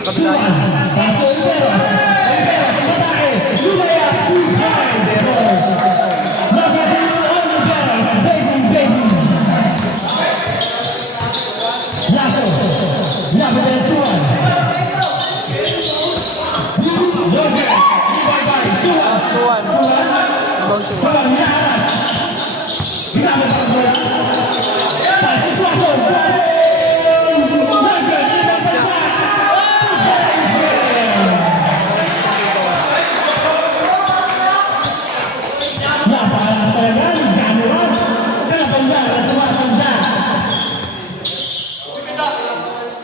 Sa kabila yun. Suwan. Ibang Suwan.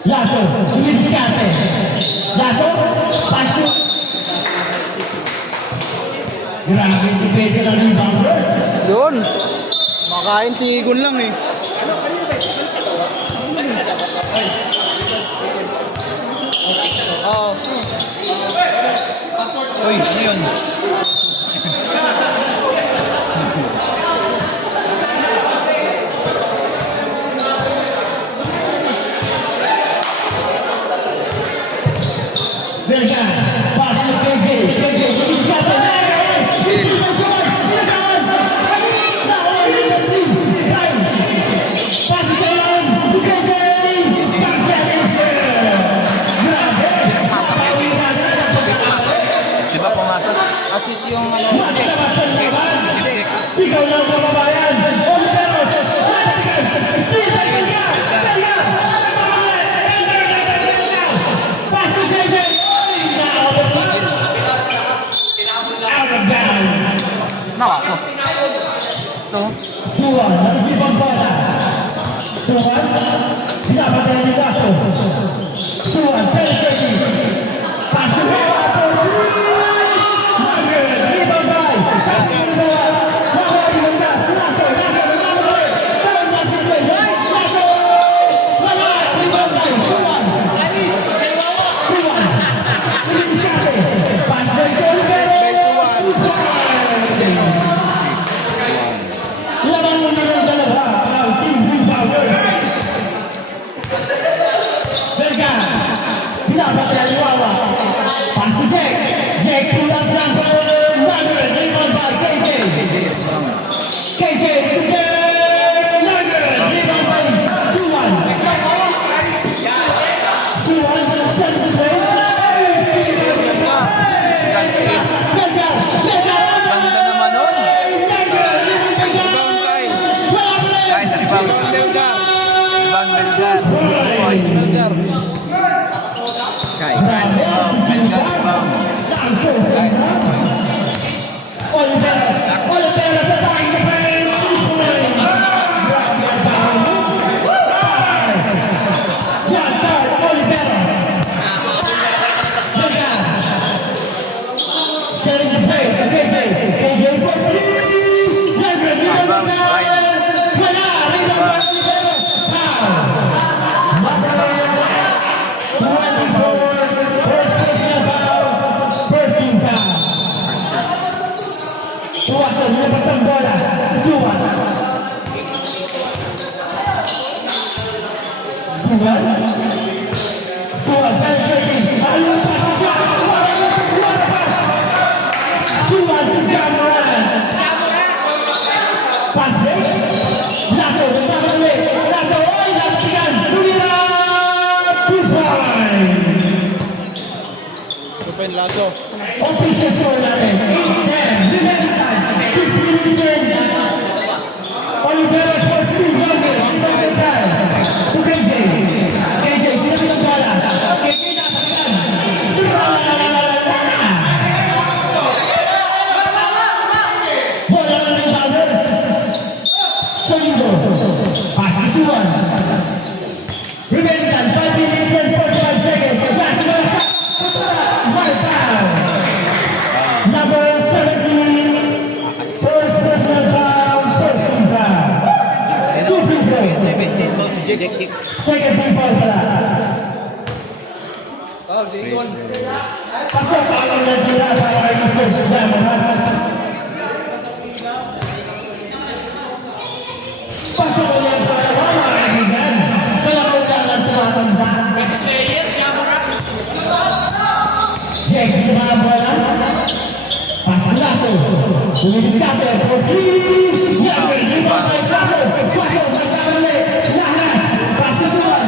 Lasso, ingin sekali. Lasso, pasti. Grabe, dipesa ng rebounders. Yun. Makain si Igon lang eh. Oo. Uy, ano yun? Verga, pasti KJ, ingin sekali. Diba pumasok? Assist yung ano? Ikaw lang kababayan. Nakako. Ito. Suwan, nagsibang bola. Suwan, pinapatay ni Lasso. Suwan, penetrating. Pass to Hela. Rebound by. Ganda naman nun. Rebound kay. Kyle, rebound. Rebound, Belgar. Boy, Belgar. Kyle, Belgar, rebound. Lepaskan bola, Suwan. Suwan, penetrating. Lalu Suwan, Jamoran. Pass break. Lasso, Lasso, lakukan. Lumira, goodbye. Open Lasso. Official score natin. 8-10. Remaining time. 6 minutes. Oliveros for 3. Remaining time. To KJ. KJ, pinapit ang bola. KJ napakilan. Bola ng rebounders. Solido. Pass to Suwan. Remaining time. 5 minutes and 45 seconds. Last one. Right down. Number 17. First personal foul. First team foul. Two free throws. 17 balls, Jake. Second team foul pala. Oh, si Igon. Pasok pa ang nagdila para kay Mr. Jamoran. Pasok ulit para wala kaibigan. Kaya kailangan tumatanda. Scatter for three. Younger rebound by Lasso. Lasso nagkamali. Lahas. Pass to Suwan.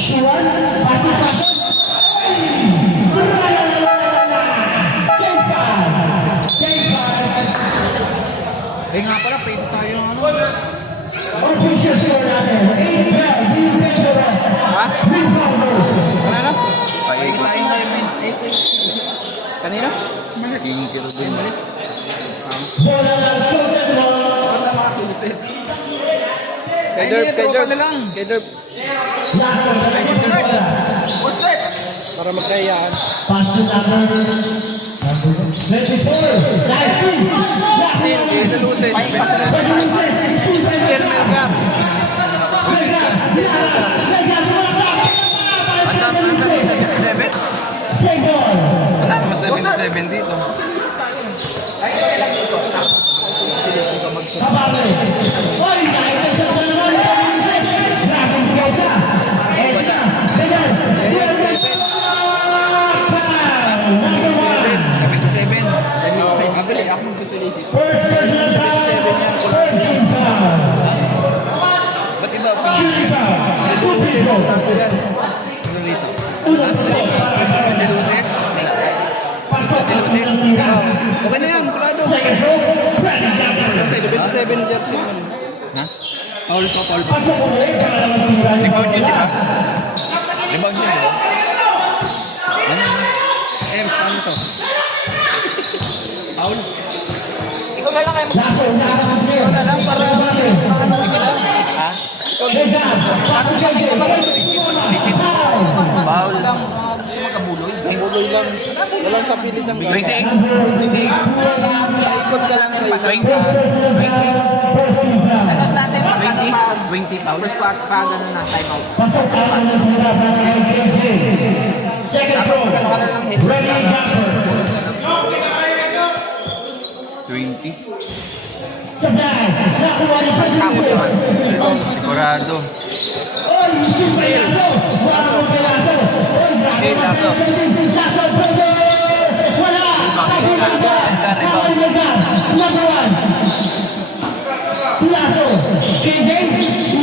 Suwan. Pass to Paso. Eh nga pala, pwede tayo ng ano. Official score natin. 8-12. Ha? Rebounders. Ano na? Paikot. Tayo na yung kanina? Yung tiro din. Bola ng chosen one. Kay Derp, kay Derp. na lang. Kay Derp. Lasso ng chosen bola. Para magkayaan. Pass to number 24. Nice speed. Kay Daluces. Still Melgar. Andam 77. Wala naman 77 dito. Kabili ako magpipilisit. Ba't iba pinili ka? Daluces. Bago yan. Ano dito? Deluces? Deluces? Okay na yan. Plado. 77 jersey naman. Ha? Paul pa, Paul pa. Rebound yun, di ba? Rebound yun, di ba? Ano yun? Ems, paano to? Paul? Ikaw na lang kayo. Ikaw na lang para paano sila? Ha? Visit. Foul. Gusto magkabuloy? Buloy lang. Walang sa pilit ng 20? 20? Ikot ka lang kayo. 20? 20? Tapos natin 20 foul? First part pa, gano'n na, time out. pasok ang hirapan ng KJ. Second throw. Ready, jumper. 20? Sabay. Nakuha ni Pagkakot. Sigurado. Oy, super Lasso. Lasso kay Lasso. Oy, Okay, Lasso. Lasso, brother. Wala. Kagulang ba? Number one. Lasso. KJ.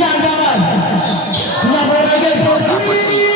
Number one. Number one again for three.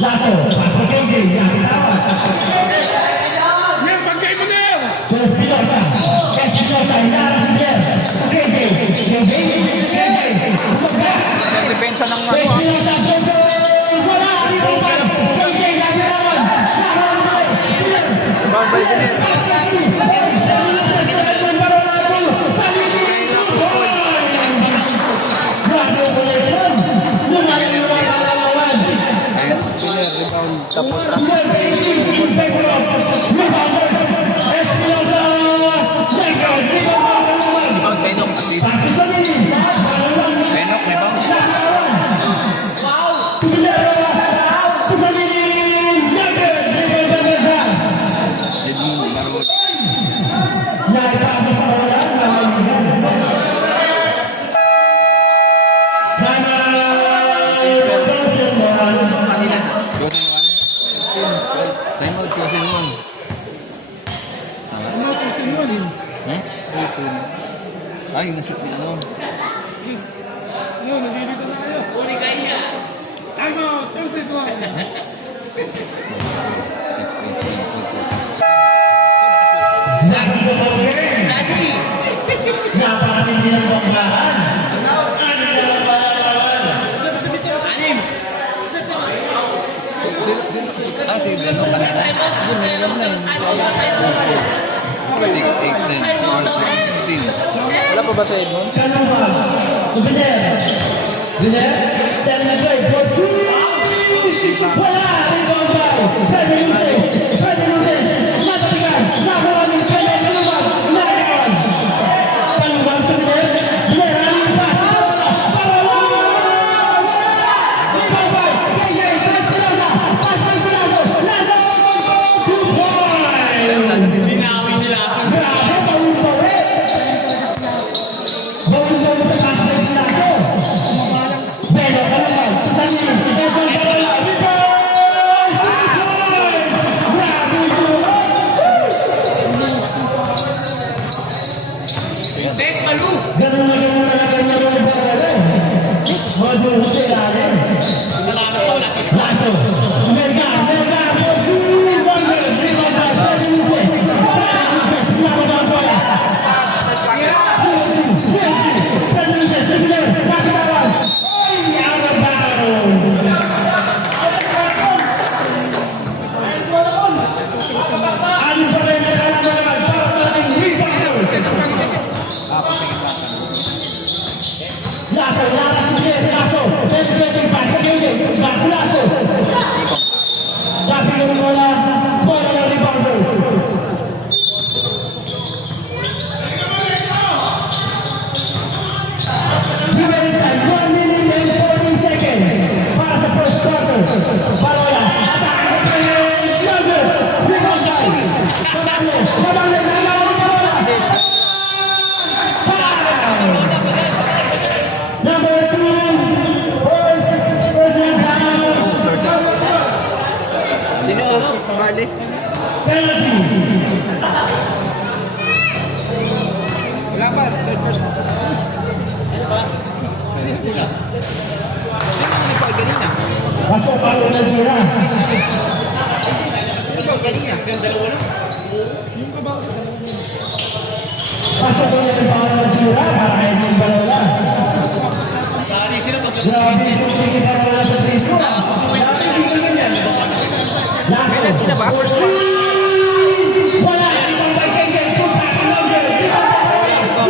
Lasso, pasok kay KJ, yang ditawar. Espinosa, hinaharap dia. KJ, Depensa ng ano. Espinosa, wala, rebound. KJ, lagi lawan. Babay din yan. Rebound. Tapos Rebound, Benok, assist. Benok, rebound. Edmund, Marot. Chosen one. Time out, chosen one. Eh? 18. Ay, nashoot din ano. Ah, si Breno kanina. Hindi, meron na yun. 6, 8, 10, 16. Wala pa ba sa Edmond? Kanuma. Biner. Biner. Celebrate for three. Wala. Rebound by Freddy Luces. Freddy Luces. Matigan. Nakuha ni Freddy Kanuma. Nakawan. Kanuma sa Biner. Biner. Aling pa. Rebound by KJ. Espinosa. Pascal Espinosa. Nasa. 2 points. Linawin nila sa Grabe. Bawi-bawi. Bawi-bawi sa Pascal Espinosa. Pero Kanuma. Sanin. Edmond Parola. Rebound. 3 points. Grabe ito. Ganun na ganun na ganun na ganun na ganun. Modul sa ilalim. Lasso. Merga. Wonder. Rebound by Freddy Luces. Freddy Luces. Laban ang bola. Freddy Luces. Tribunal. Kapitawan. Oy! Out of bounds. Ano pa rin na kalaban para sa ating rebounders? Lasso, Lasso, penetrating pass, Kevin, back to Lasso. Tapi yung bola ng rebounders. Remaining time, 1 minute and 40 seconds para sa first quarter. Parola, atake ng Younger, rebound by Kabale, nagawa ni Parola. Number 2, first down, Sino? Pabali? penalty. Wala pa. Third person. Ganina. Pasok ang unang tira. Pasok ang unang tira para kay Edmond Parola. Grabe yung tingin Parola sa trisco. Penalty na ba? Wala! Ibang by KJ. Pusa! Younger!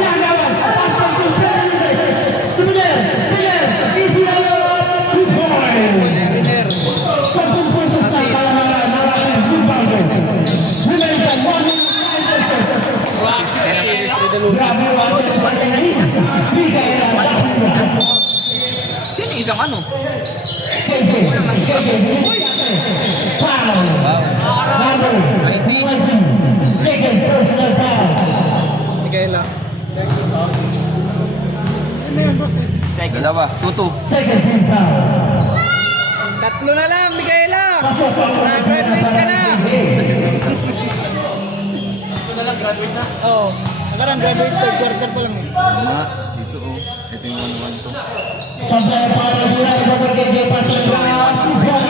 Nagawan! Pasok to Freddy Luces. Tribunal! Easy na yun! 2 points! Winner. 10 puntos na para ng ating rebounders. Remaining time, 1 minute and 5 seconds. Grabe yung ating sa pagkain. Bigay ang lahat. Sino isang ano? KJ. Foul. Number 20. Second personal foul. Mikaela. Dalawa, 2-2. Second team foul. Tatlo na lang, Mikaela. Pasok ang Nag-graduate ka na. Oo. Nakarang graduate third quarter pa lang. Mga, dito oh. Ito yung 1-1 to. Sampai para mula ibabalik KJ Pasok sa 2 points.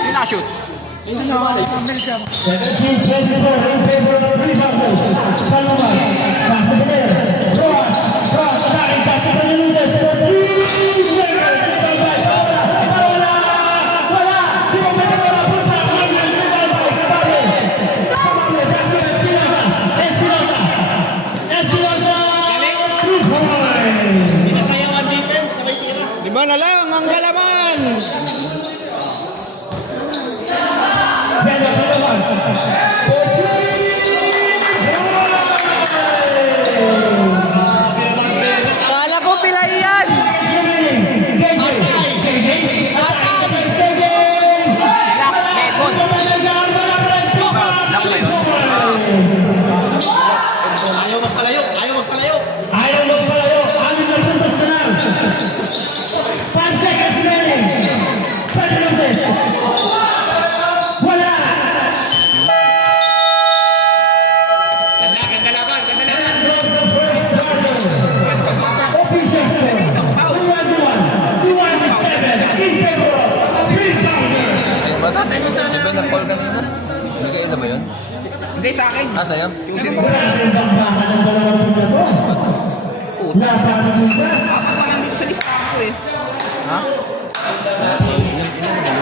Sino na-shoot? 17-24 in favor of rebounders. Salomon, pass to Biner. Cross, attacking pass to Freddy Luces. For 3, Parola. Di ba pwede ka mapunta? Rebound by Kabale. Pass to Espinosa. 2 points. Diba na lang ang galaman? Bennett, Salomon. For 3. Kala ko pilay yan. Ayaw magpalayo. Amin na puntos na lang. 5 seconds remaining. Freddy Luces. Wala. Official score. 2-1. In favor of rebounders. Sino ba ito? Sino ba nag-call kanina? Hindi kayo ba yun? Hindi sa akin. Ah, sa'yo? Usin mo. Maraming bakbakan ng dalawang sundalo. Napakaganda. Ako pa lang dito sa listahan ko eh. Ha? Ilan na ba?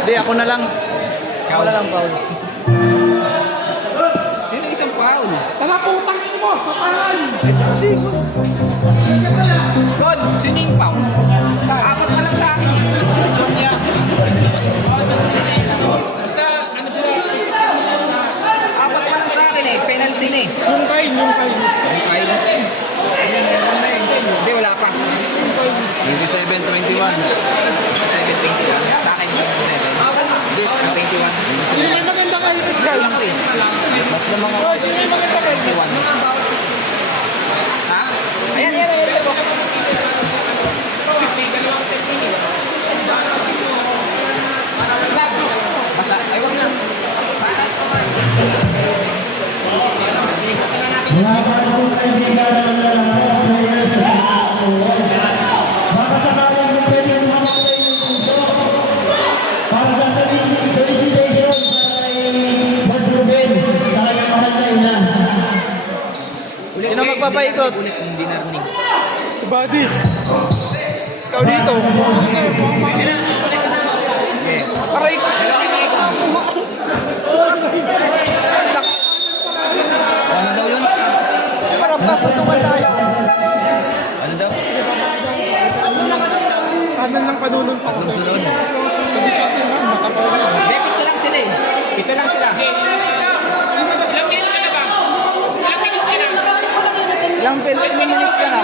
Hindi, ako na lang. Ako na lang, Paul. Sino isang foul? Tara putang ina mo, sapahan! God, sino yung foul? Apat na lang sa akin eh. Basta, ano sila? Apat na lang sa akin eh. Penalty na eh. Yung kain. Okay. Hindi, wala pa. 27-21. 27-21. Sa akin, 27. Hindi, 21. Sino may maganda kayo? Lang rin. Mas na mga Sino may maganda kayo? 21. Ha? Ayan. Ito. Basta, ayaw na. Wala pa rin kaibigan ng players sa baka sakaling yung pwede humamang sa inyong puso. Para sa solicitation kay Boss Ruben sa kanyang mahal na ina. Sino magpapaikot? Ulit kung di narinig. Si Buddy. Ikaw dito. Aray ko. Ano daw yun? Parang pasutungan tayo. Ano daw? Kanan lang panunod pa. Tatlong sunod. Hindi ka ito lang, matapaw na. Hindi, pito lang sila eh. Pito lang sila. Ilang minutes ka na?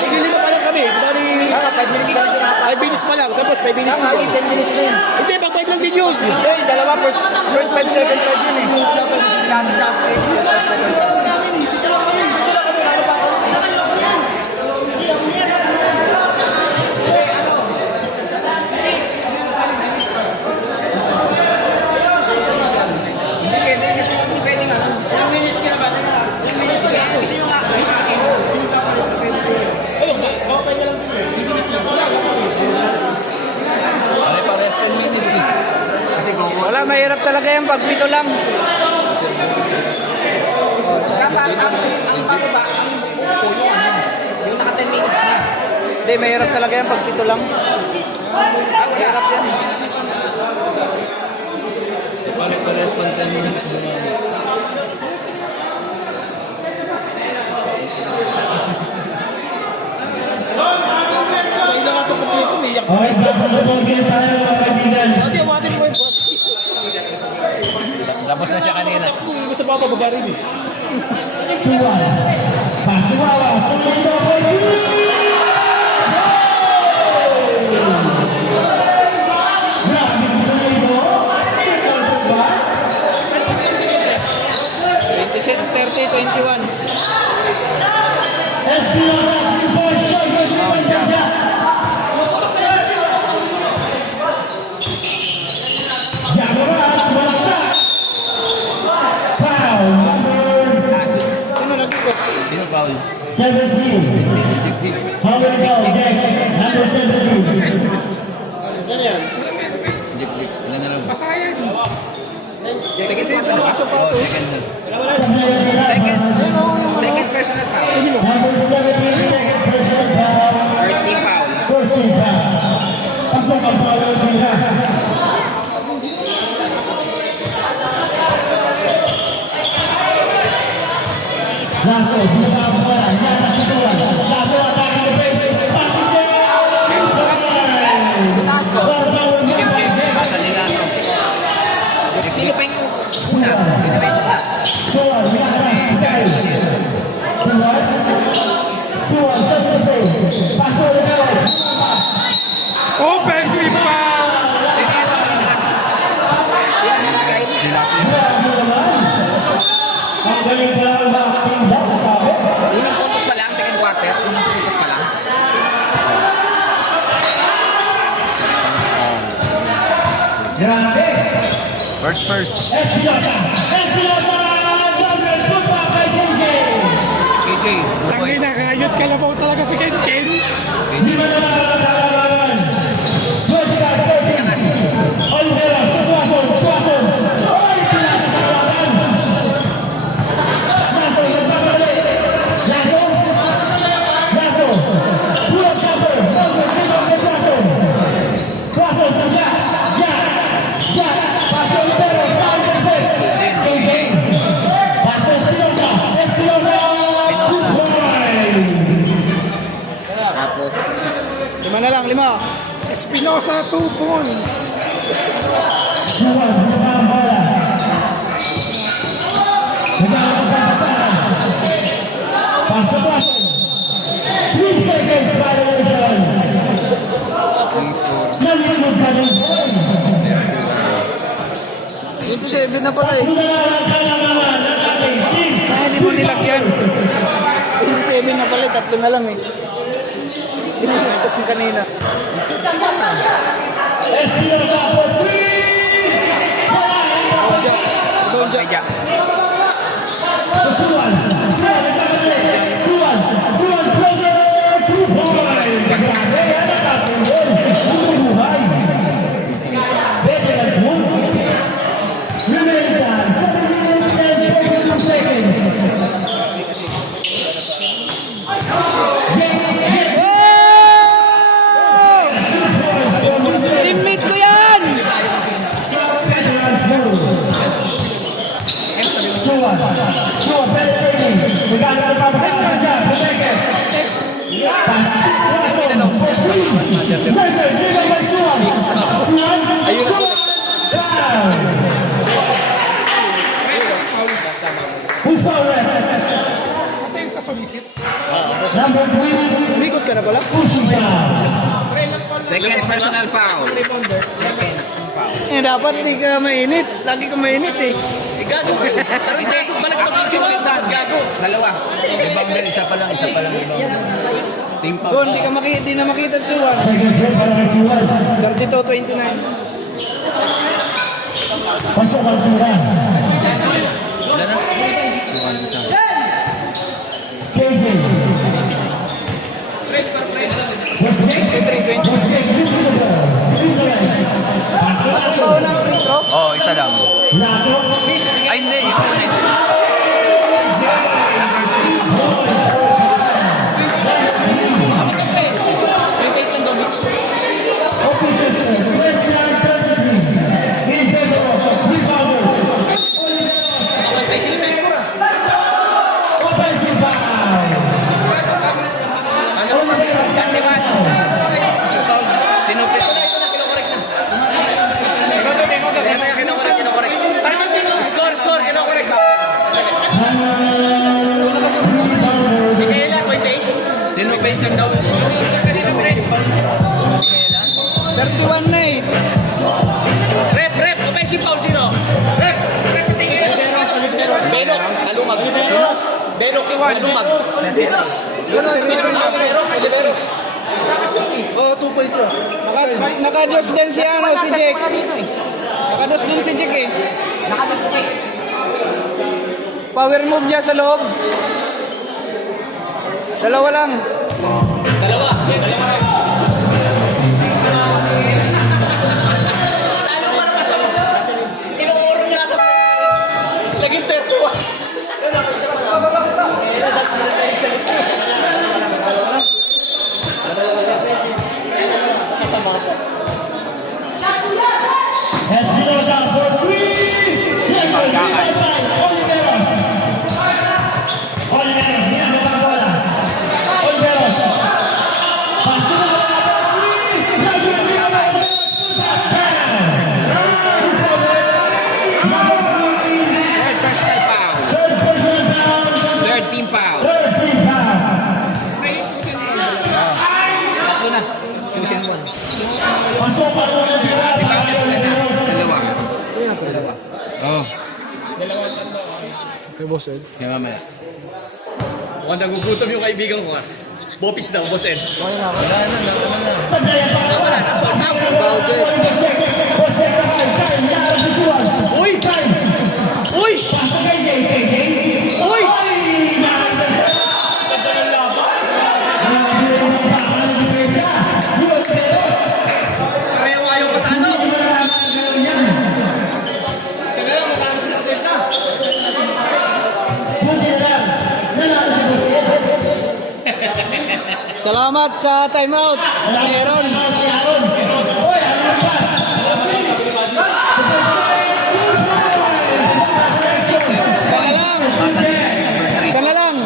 Sige, lima pa lang kami. Bali, 5 minutes pa lang sila. 5 minutes pa lang. Tapos 5 minutes na. 10 minutes na yun. Hindi, pag 5 lang din yun. Hindi, dalawa. First 5 second 5 yun eh. Kasi 5 second. Hindi pwede. Hindi pwede nga. Ilang minutes ka na ba? Ilang minutes ka na. Gusto nyo nga. Pare-pares 10 minutes eh. Kasi kung Wala, mahirap talaga yan pag pito lang. ang bababa, ang puno, yung naka 10 minutes na. Hindi, mahirap talaga yan pag pito lang. Mahirap yan eh. Pare-pares pa 10 minutes na lang. Kailangan ito kompleto, may yak. Okay, babalik tayo mga kaibigan. Dati, awatin mo yung bot. Tapos na siya kanina. Gusto pa ako baba rin eh. Suwan. Pasuwawa. Sumunod na po yun. Grabe sa ito. 27, 30, 21. Espinosa, Boys, Boys, Jaguars, malaksak. Foul number Sino foul? 17. Hindi si Dick. How many foul, Jack? Number 17. Dick. Ilan na lang? Pasayang. Second one. Oh, second na. Second. Second personal foul. Number 17, second personal foul. First team foul. First team foul. Pasok ang foul ng tira. Lasso, buka ang bola. Yata si Tuan. Lasso, attacking the break. Passing Asa nila to? Sino pa yung una? Sino pa yung una? Tuan, yata si Tuan. Tuan, set the break. Paso the boys. Offensive foul! Sino yan? Sino yung Sky? Sila. Grabe naman. Ang galing ka lang ba? Tindak, sabi. Unang puntos pa lang, second quarter. Unang puntos pa lang. Grabe. First. Espinosa. Jungle football by JJ. KJ, 2 Tangin points. na, kayot kalabaw talaga si Ken Ken. Lima na nakakalaban. Vertical, Oliveros, Tuason. Oy, pinasa sa laban. Lasso, nagpapali. Lasso. Puro cover. Always single with Tuason. Tuason sa Jack. Espinosa 2 points. Suwan, buka ang bola. Nagkakaroon ng pasaran. Pasok-pasok. 3 seconds violation. Ang score. Nalimod ka ng boy. 27 na pala eh. Pinalalang ka na naman ng ating team. Hindi mo nilagyan. 27 na pala, 3 na lang eh. Pinag-stop mo kanina. Espinosa for 3. Kaya. Suwan, brother, 2 points. Grabe, yan ang tapong yun. Bumubuhay. Veterans move. Remaining 7 minutes and 72 seconds. Limit ko yan! Veterans move. Suwan, penetrating. Magkakaroon pa sa dyan. Protected. Who's foul red? Ito yung sa solicit. Number 3, Umikot ka na pala? Ushika. Second personal foul. Eh, dapat di ka mainit. Lagi ka mainit eh. Gago kayo. Hindi, balik mag-iisa. Gago. Dalawa. Ibang din, isa pa lang ibang. Team foul. Gon, di na makita si Suwan. Second break para kay Suwan. 32-29. Pasok ang tira. Wala na. Suwan isa. KJ. Pasok ba ng free throw? Oh, isa lang. Lato. Ay, hindi. Ito muna ito. Sino pa? Score, kinokorek. Sino pa yung daw? 31 na eh. Rep, offensive foul sino? Rep, tingin. Benok, alumag. Benok, alumag. Oh, 2 points yun. Nakados din si si Jake. Nakados din si Jake eh. Power move niya sa loob. Dalawa lang. Laging teto. Espinosa for 3. Oliveros, niya mo ang bola. Oliveros. Pasok ang bola for 3. Third personal foul. Third team foul. Tatlo na. Tusin mo. Pasok ang bola for Dalawa. Oh. Okay, boss Ed. Kaya mamaya. Mukhang nagugutom yung kaibigan ko nga. Bopis daw, boss Ed. Wala na, sold out. Uy! Uy! Uy! Pareho ayaw patalo. Teka lang, matalo sila sa ita. Salamat sa timeout. Aaron. Sana lang.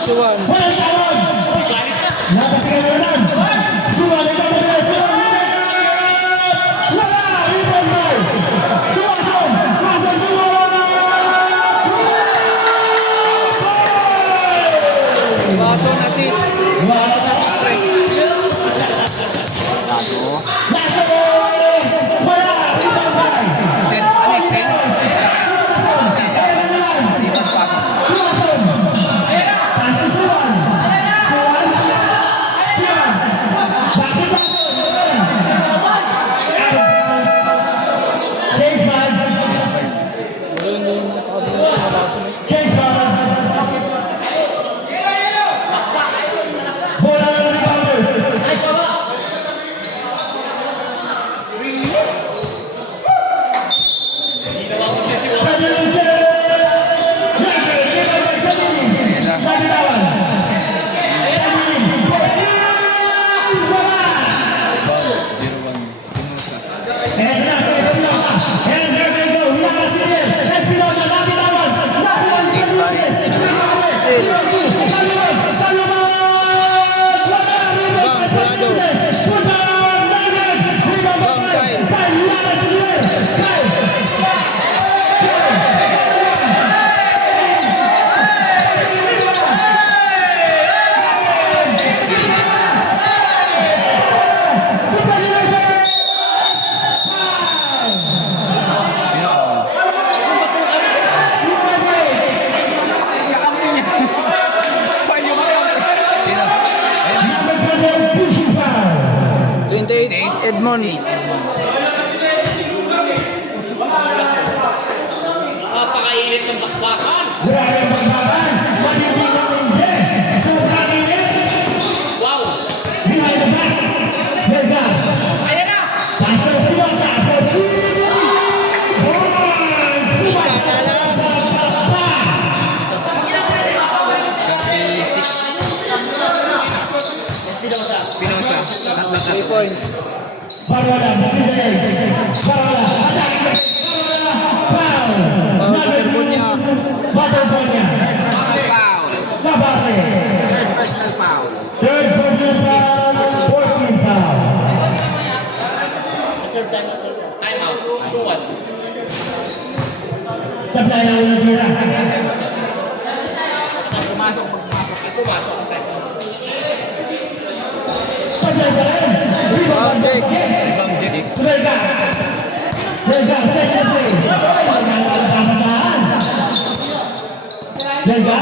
Suwan. Walang tawag. Napatigan na naman. Suwan, ito na sila. Suwan. Wala. Rebound ball. Suwan. Suwan. Bason assist. Wala. Wala. Rebound ball. Stand. Ano yung stand? Ibang pasok. Suwan. Pass to Suwan. Suwan. Suwan. Back to Bason. Chase ball. Ayun yung nakakasunod na Bason. Chase ball. Bola ng rebounders. Sino? Ayun. 28 Edmond. Isa na lang. 36. Pinosa. 3 points. Bawal Peter niya. Foul. Third personal foul. Third personal foul, 14 foul. Time out. Suwan. Sablay na unang tira. Pumasok. Pumasok. Sablay pa rin. Bawal Jake. Ibang Jake. Sumelga. Sumelga, second play. Pagkakalaan. Sumelga.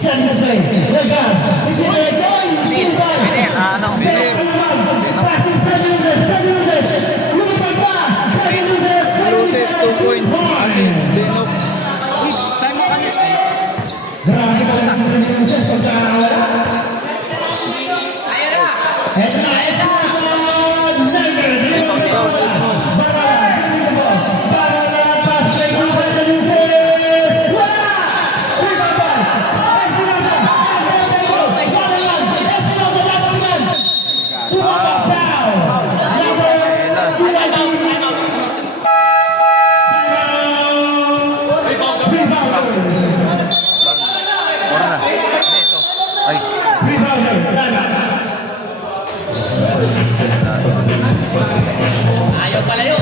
Second play. Sumelga. Ano? Loses 2 points. Assist. Denok. Time mo kanina. Grabe ka lang sa Loses pagkakawala. Eto na. Number 0. Ay. Ayaw palayo.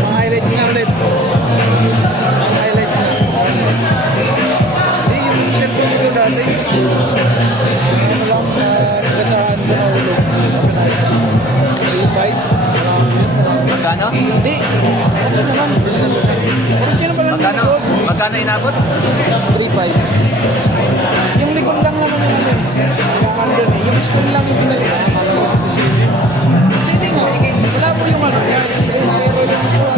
Mga highlights na ulit. Mga highlights na. Hindi, yung shirt ko dito dati. Ano lang, basahan ko na ulo. Bite. Magkano? Hindi. Ano naman? Original pala ng Magkano? likod. Magkano inabot? 3.5. Yung likod lang naman yung ano eh. Yung under eh. Yung screen lang yung pinalik. Sige mo. Wala po yung ano. Sige, mayroon lang po.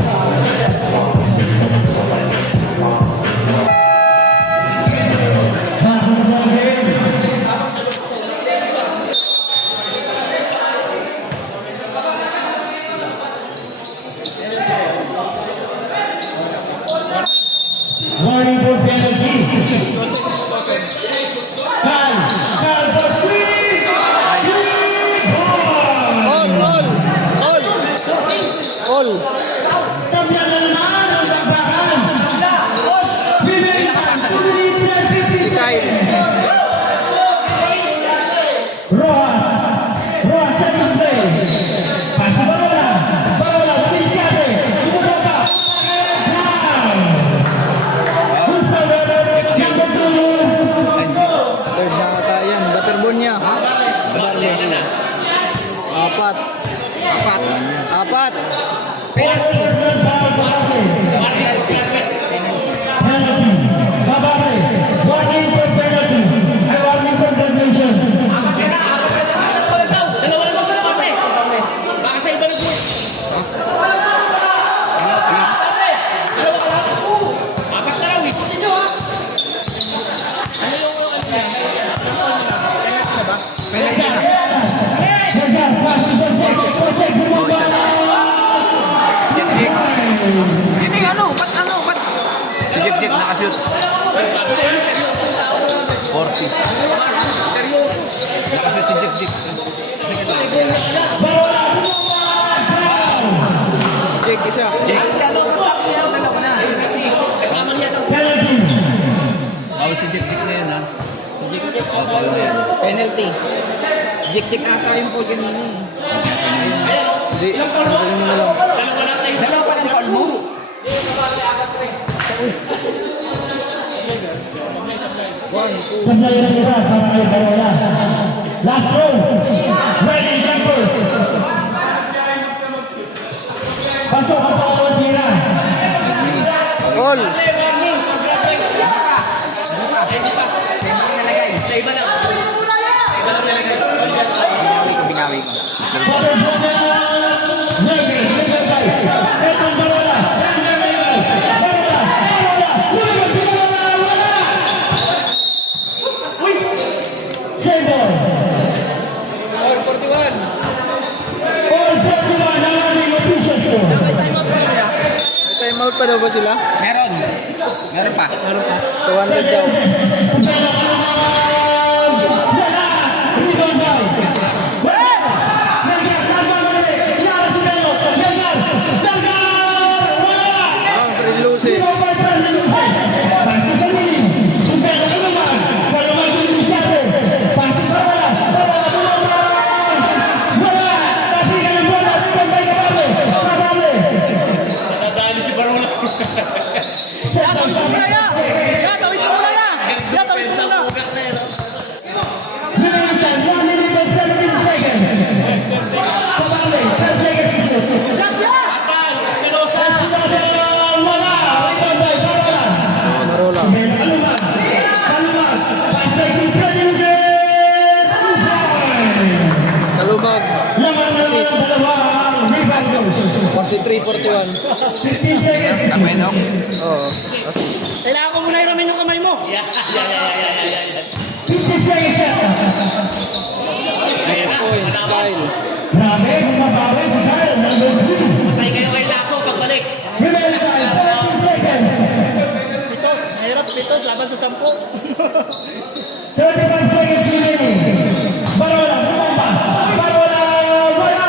Warning for penalty. Kyle for three. All. penalty. Penalty. Babae. Warning for penalty. Ay, warning for graduation. Dalawa lang daw sila pare. Baka sa iba nag-work. Apat na raw eh. Ano yung penalty na ba? Jek-jek. Sino yung ano? Ba't ano? Ba't? Si Jek-jek nakashoot. 40. Seryoso. Nakashoot si Jek-jek. Jake isa. Jek. Penalty. Bawal si Jek-jek na yun ha. Si Jek-jek. Bawal na yun. Penalty. Jake ata yung po ganun. Hindi. Magaling mo na lang. Dalawa pa lang foul mo. Sablay ng iba para kay Barola. Last row. Ready, jumpers. Pasok ang pangalawang tira. Goal. Sa iba lang. Binawi ko. Father Brother. Navy, number 5. Etong Barola. Barola. Save ball. Goal 41. All 41 ang aming officials ko. May time out pa daw ba sila? Meron. Meron pa. 200 daw. Ang free loses. Nadali si Barola. Marola. Kalumag. 43-41. Kamay na ako. Oo. Assist. Kailangan ko muna iramin yung kamay mo. Points, Kyle. Grabe, bumabawi si Kyle. Number 3. Patay kayo kay Lasso pagbalik. Remaining time, 30 seconds. Mahirap dito, laban sa 10. 35 seconds remaining. Barola, Rumamba. Barola, wala.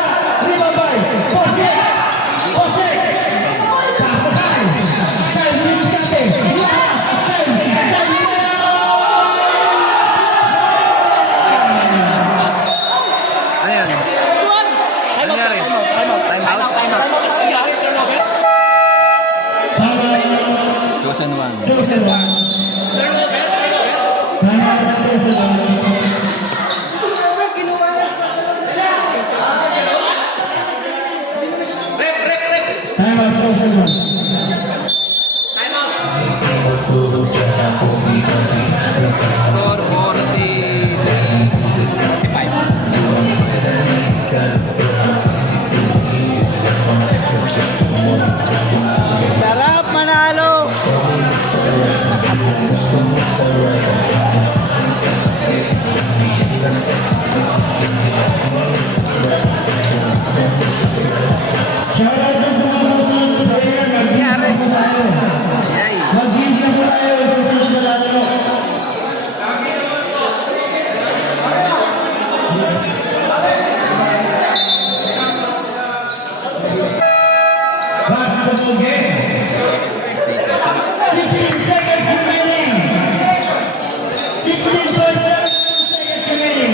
Rumambay. Posek. Posek. Pasakay. Kyle Williams-Cate. Ano yan? Suwan! Ano nangyari? Time out. Time out. 2-1. Chosen one. Chosen one. Time out, chosen one. Score 43-55. Sarap manalo! Shout out dun sa mga susunod na player. Mag-iisip na po tayo. Yay. Mag-iisip na po tayo sa susunod na laro. Back to the game. 16 seconds remaining. 16.7 seconds remaining.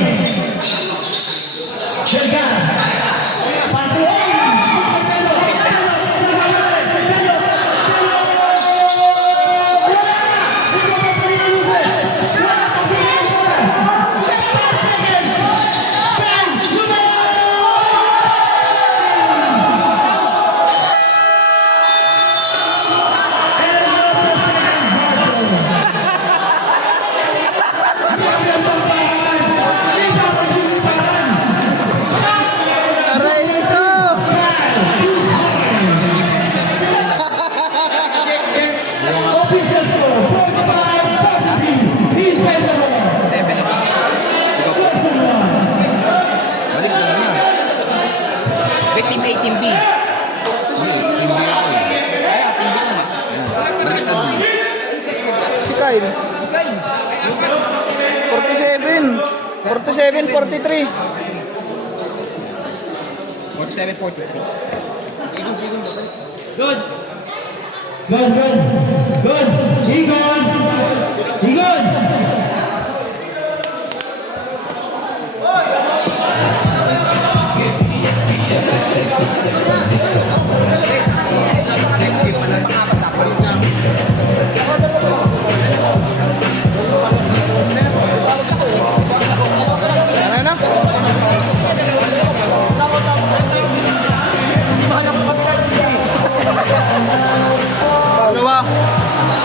Official score, 45-43. Independent. 7 na ba? Ikaw po. Johnson 1. Balik lang na. Bet team A, team B. Hindi, team B ako eh. Kaya, team B naman. Balik sa B. Si Kyle. Si Kyle. 47. 47, 43. 47-43. Good. Good. Igon. Next game pala, makakatakas na. Ano na?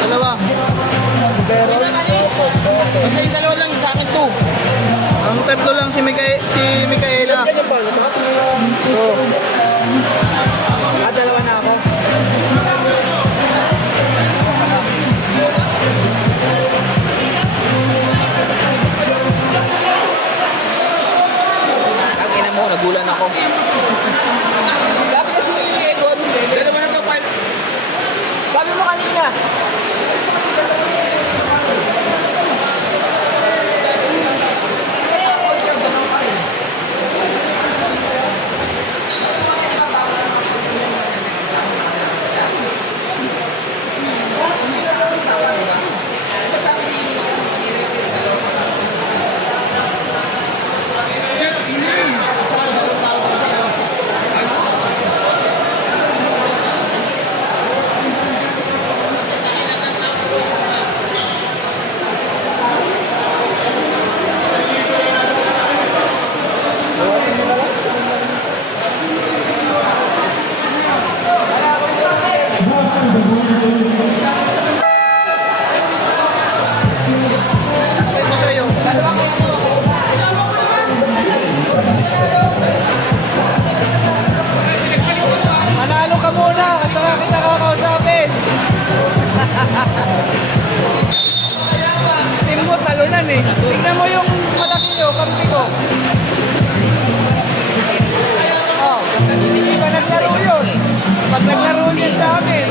Dalawa. Pero basta yung dalawa lang sa akin to. Ang tatlo lang si Micaela. So, dalawa na ako. Ang ina mo, nagulan ako. Sabi kasi ni Egon, dalawa na to, sabi mo kanina. Manalo ka muna, kasi kita kakausapin. Team mo talunan eh. Tingnan mo yung malaki nyo, kampi ko. Oh, hindi pa naglaro yun. Pag naglaro yun sa amin.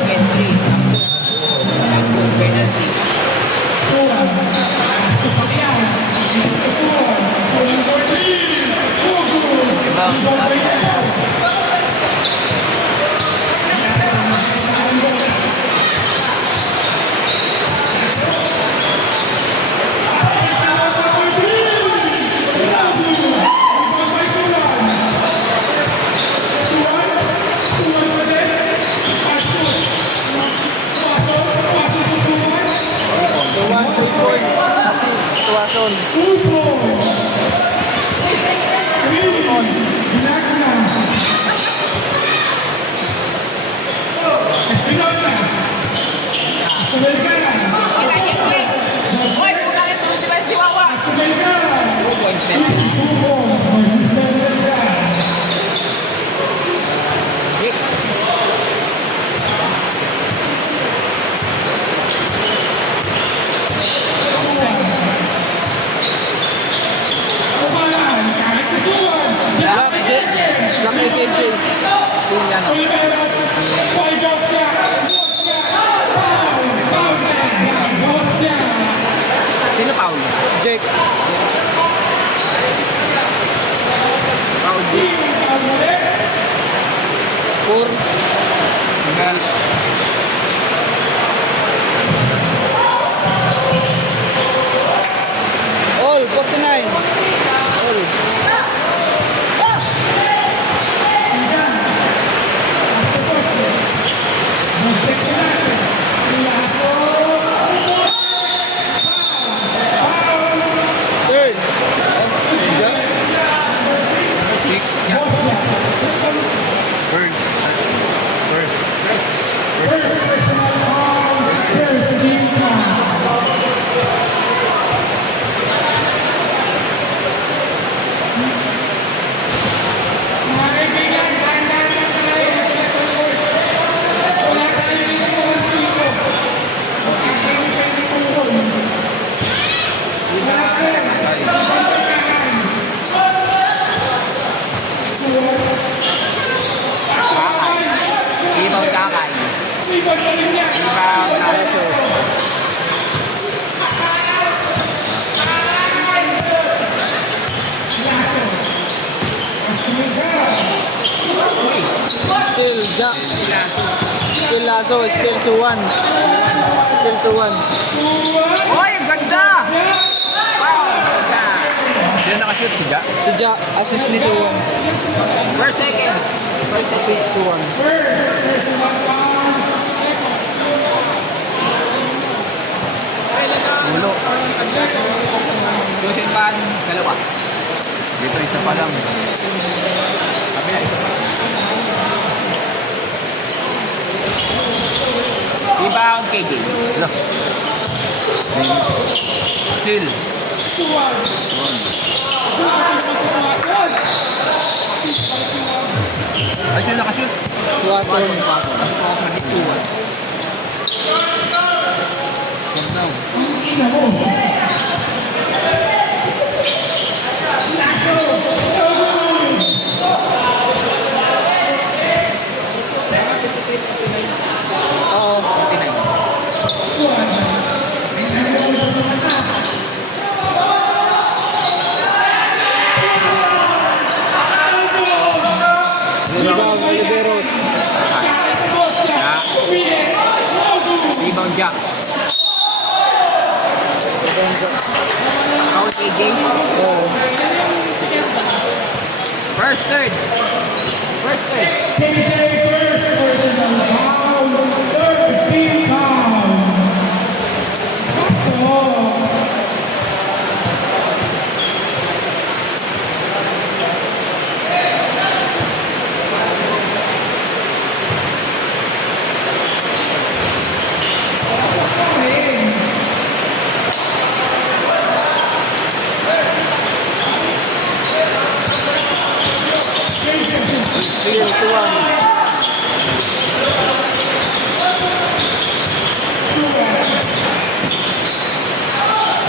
Tuwason. Lucky KJ. Team yan. Kaso, still suwan. Still suwan. Oy, ang ganda! Wow, ganda! Sino nakashoot? Si Ja? Si Ja, assist ni Suwan. First second. First assist Suwan. Ulo. Susin pan, dalawa. Dito isa pa lang. Kabila, isa pa. Rebound, KJ. Hello. Still. Ay, sino nakashoot? Watson. Kasi Suwan. Step down. Oo. Rebound, Oliveros. Ja. Rebound, Ja. Foul, KJ. Oo. First, third. First, third. Still suwan.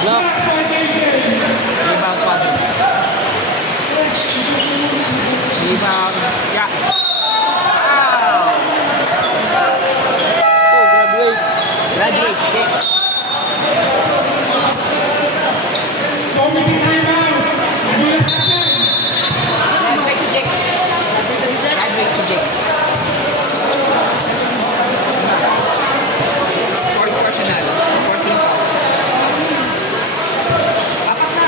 Block. Rebound, Watson. Rebound, Ja. Wow! Oh, graduate. Graduate, kick. Graduate to Jake. Graduate to Jake. Fourth personal. 14 foul. Apat na.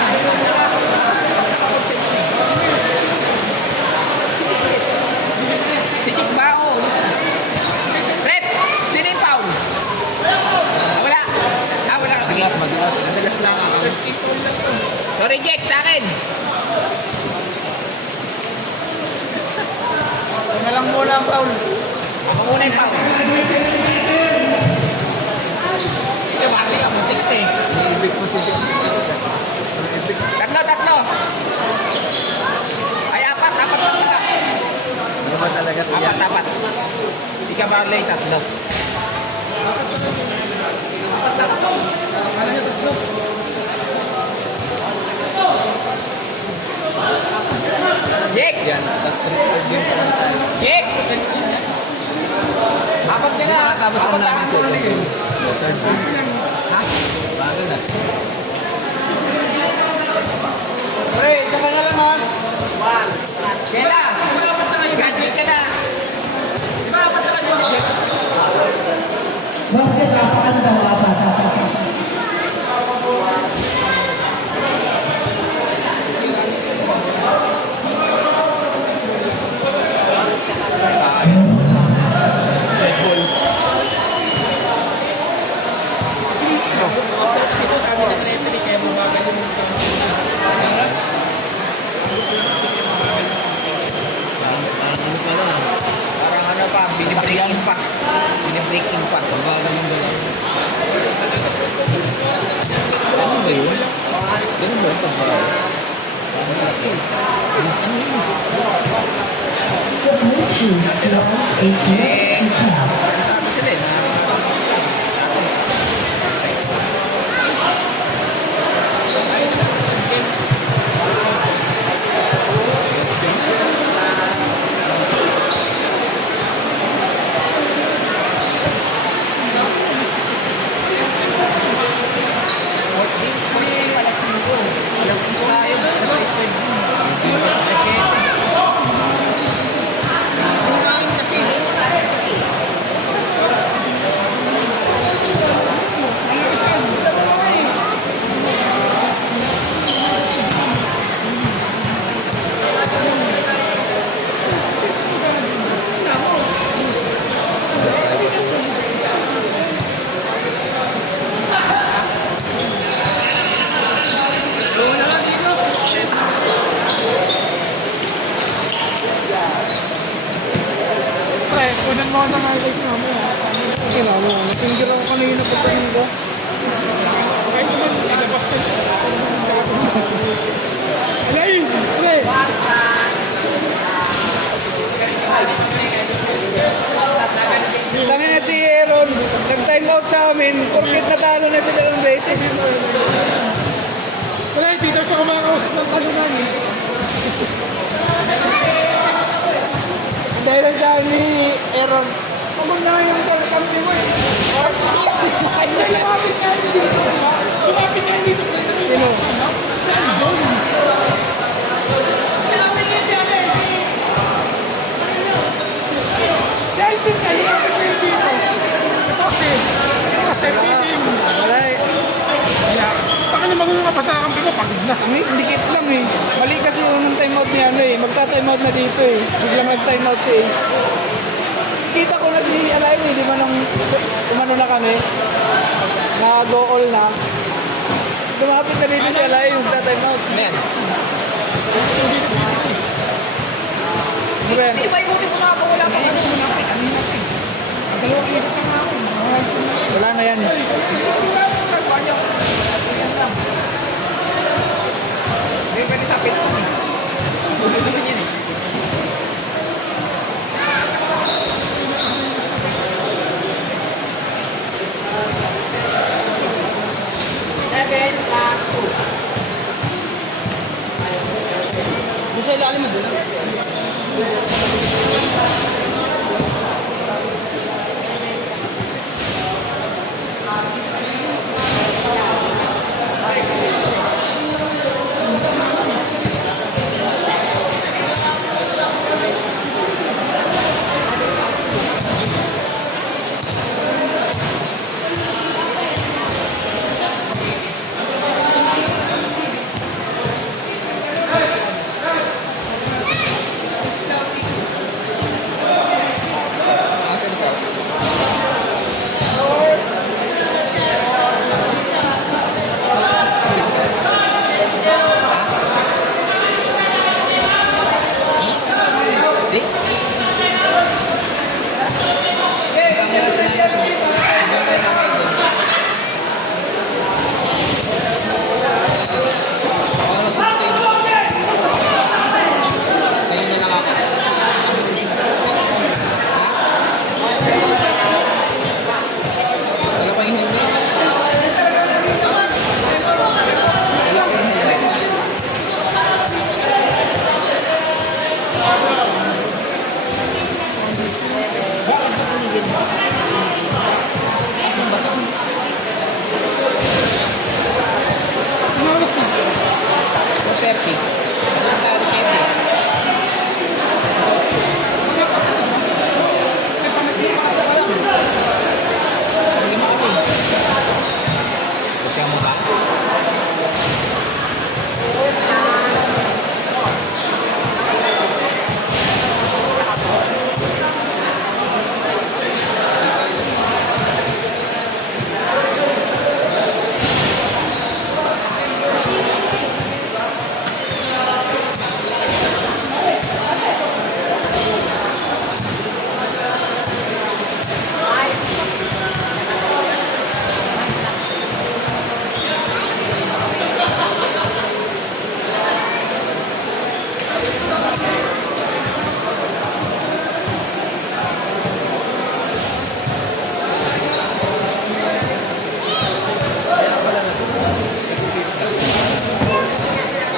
Si Jake ba? Oo. Rep, sino yung foul? Wala. Wala ka. Madalas lang ako. Sorry, Jake, sa akin. Ito na lang muna ang foul. Ako muna yung foul. Ito, bakit ka muntik na eh. Iibig mo si Dick. Tatlo. Ay, apat na pala. Ano ba talaga ito yan? Apat. Ika Barley, tatlo. Jake! Yan, third game pa lang tayo. Jake! Apat din na. Tapos ang namin sa third game. Third game. Ha? Bago na. Pre, isa ka na lang ha. Kela! Graduate ka na. Di ba apat na kayo? Bakit apakan daw apat? Ito sabi ng referee kaya mabagal yung Ano pa lang? parang ano pa, binibreaking pa. Binibreaking pa. Bago yung dalawa. Ano ba yun? Ganun ba yung pagbago? Parang laki. Ano yun? The Bluetooth flow is ready to pair. Sabi sila eh, na Kasi kanina pa tayo ko. Kahit naman, ilabas ka. Alay! Pre! Tangin na si Aaron, nag-time out sa amin, porkit natalo na siya dalawang beses. Wala, hindi daw siya kumakausap ng talunan eh. Dahil lang sa amin ni Aaron, kumag na yung kampi mo eh. Ay, lumapit nga yun dito. Lumapit nga yun dito. Sino? Si Alvin nga, lumapit nga yun dito. Kasi feeding. Wala eh. Kaya, baka naman kung napasa kampi mo, pagod na. Ang dikit lang eh. Mali kasi yung time out niya ano eh. Magta-time out na dito eh. Biglang nag-time out si Ace. Kita ko na si Alain eh. Di ba nung umano na kami? Na-go all na. Lumapit na dito si Alain yung magta-time out. Ano yan? Di ba yan? Hindi ba ikutin ko nga po? Wala pa. Dalawang ikot na nga ako. Wala na yan. Hindi pwede sa pit ko. Gusto ilalim mo doon.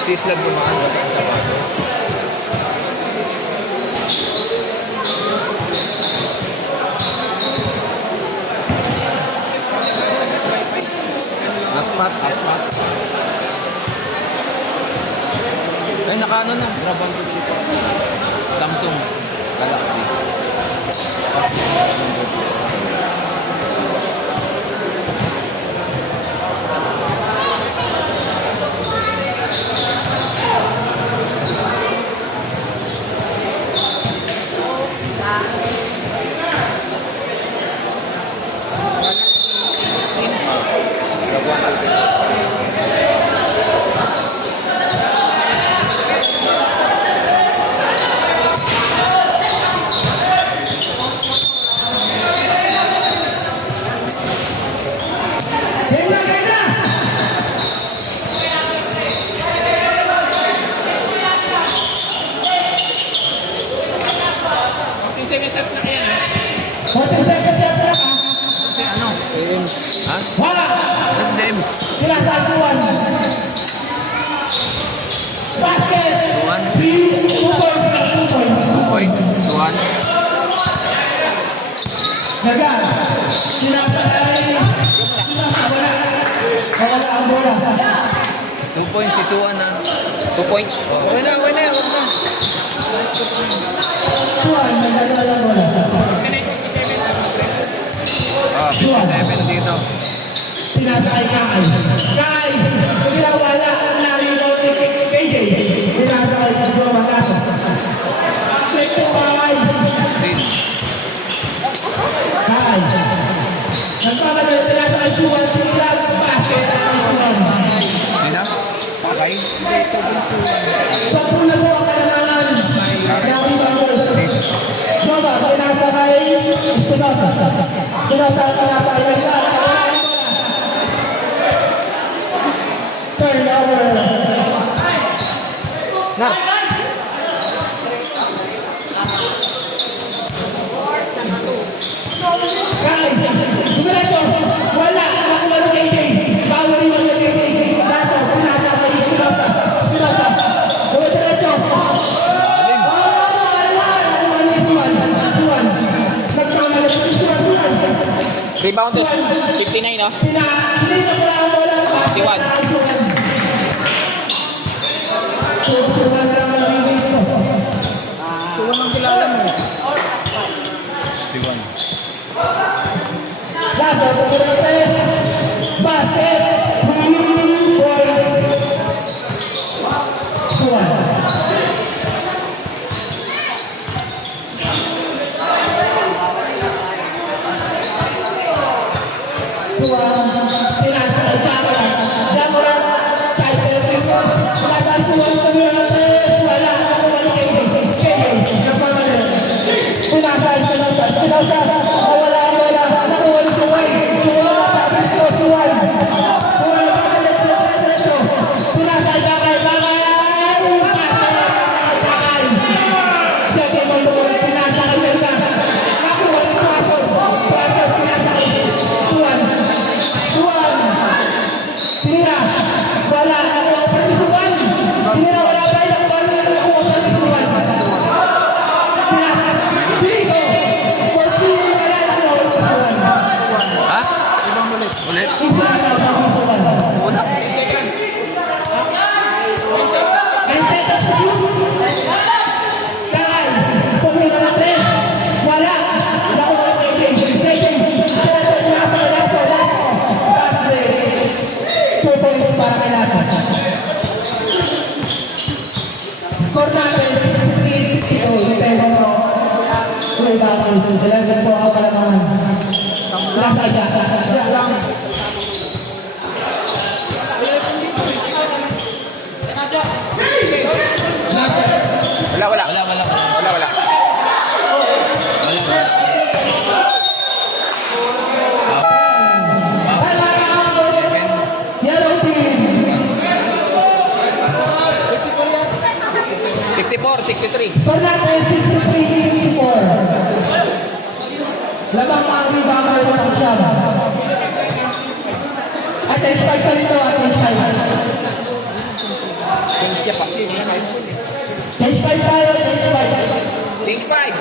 Sislag dumaan ba tayo sa bago? Aspat. Ay, naka-ano na. Grabang to dito. Samsung Galaxy. Okay, second shot na kaya. 40 seconds shot clock. Kasi ano? James. Ha? Wala. That's James. Sila sa asuan. Basket. 2-1. 2 points. 2 points. 2 point. 2-1. Nagal. Sinasakay. Wala. Wala ang bola. 2 points si Suan ha. 2 points. Oh. Okay na, okay na. Huwag na. Suan, nagdadala ang bola. Ah, 57 dito. Sinasakay Kai. Kai. Kaya wala. Narino ni KJ. Sinasakay sa bola. Straight to Kai. Still. Kai. Nagpapadala sinasakay Suan. Sinasakay basket. Sino? Pakay. Sa pula po ang kailangan. Gary Bangos. Sis. Boba, sinasakay Espinosa. Sinasakay turnover. Na. Kai, dumiretso. Wala. Nakuha ng KJ. Bawal yung mga KJ. Nasa, sinasakay Espinosa. Espinosa. Dumiretso. Rebound is 59 no? 51. Suwan ang kilala mo. 51. Basket, 3 points. Suwan. Suwan, pinasa Jamoran. Jamoran, size 13. Pinasa Suwan, Suwan, wala. Pinasa Espinosa. Espinosa, wala. Nakuha ni Suwan. Suwan. Pinasa Jakay. Jakay. Sige mo doon. Pinasa Espinosa. Nakuha ni Suwaso. Suwaso, pinasa Suwan. Tinira. Wala. Nakuha pa ni Suwan. Tinira, wala pa. Nakuha pa ni Suwan. Pinasa. Dito. Fortune, wala. Nakuha ni Suwan. Ha? Ulit? Isa na lang sa Suwan. Una. 9 seconds to shoot. Kakay. Pumila ng 3. Wala. Nakuha ni KJ. Lasa. Basket. 2 points para kay Lasa. Score natin 63-52. Hintay mo mo. Uy, tapos. 11 po ako pala naman. Lasa lang. Wala. Yellow team. 54, 63. Score natin 63-54. Labang ang rebounders sa Siyam. At expect pa rito at expect. Change siya pa. Expect tayo, expect. Change 5.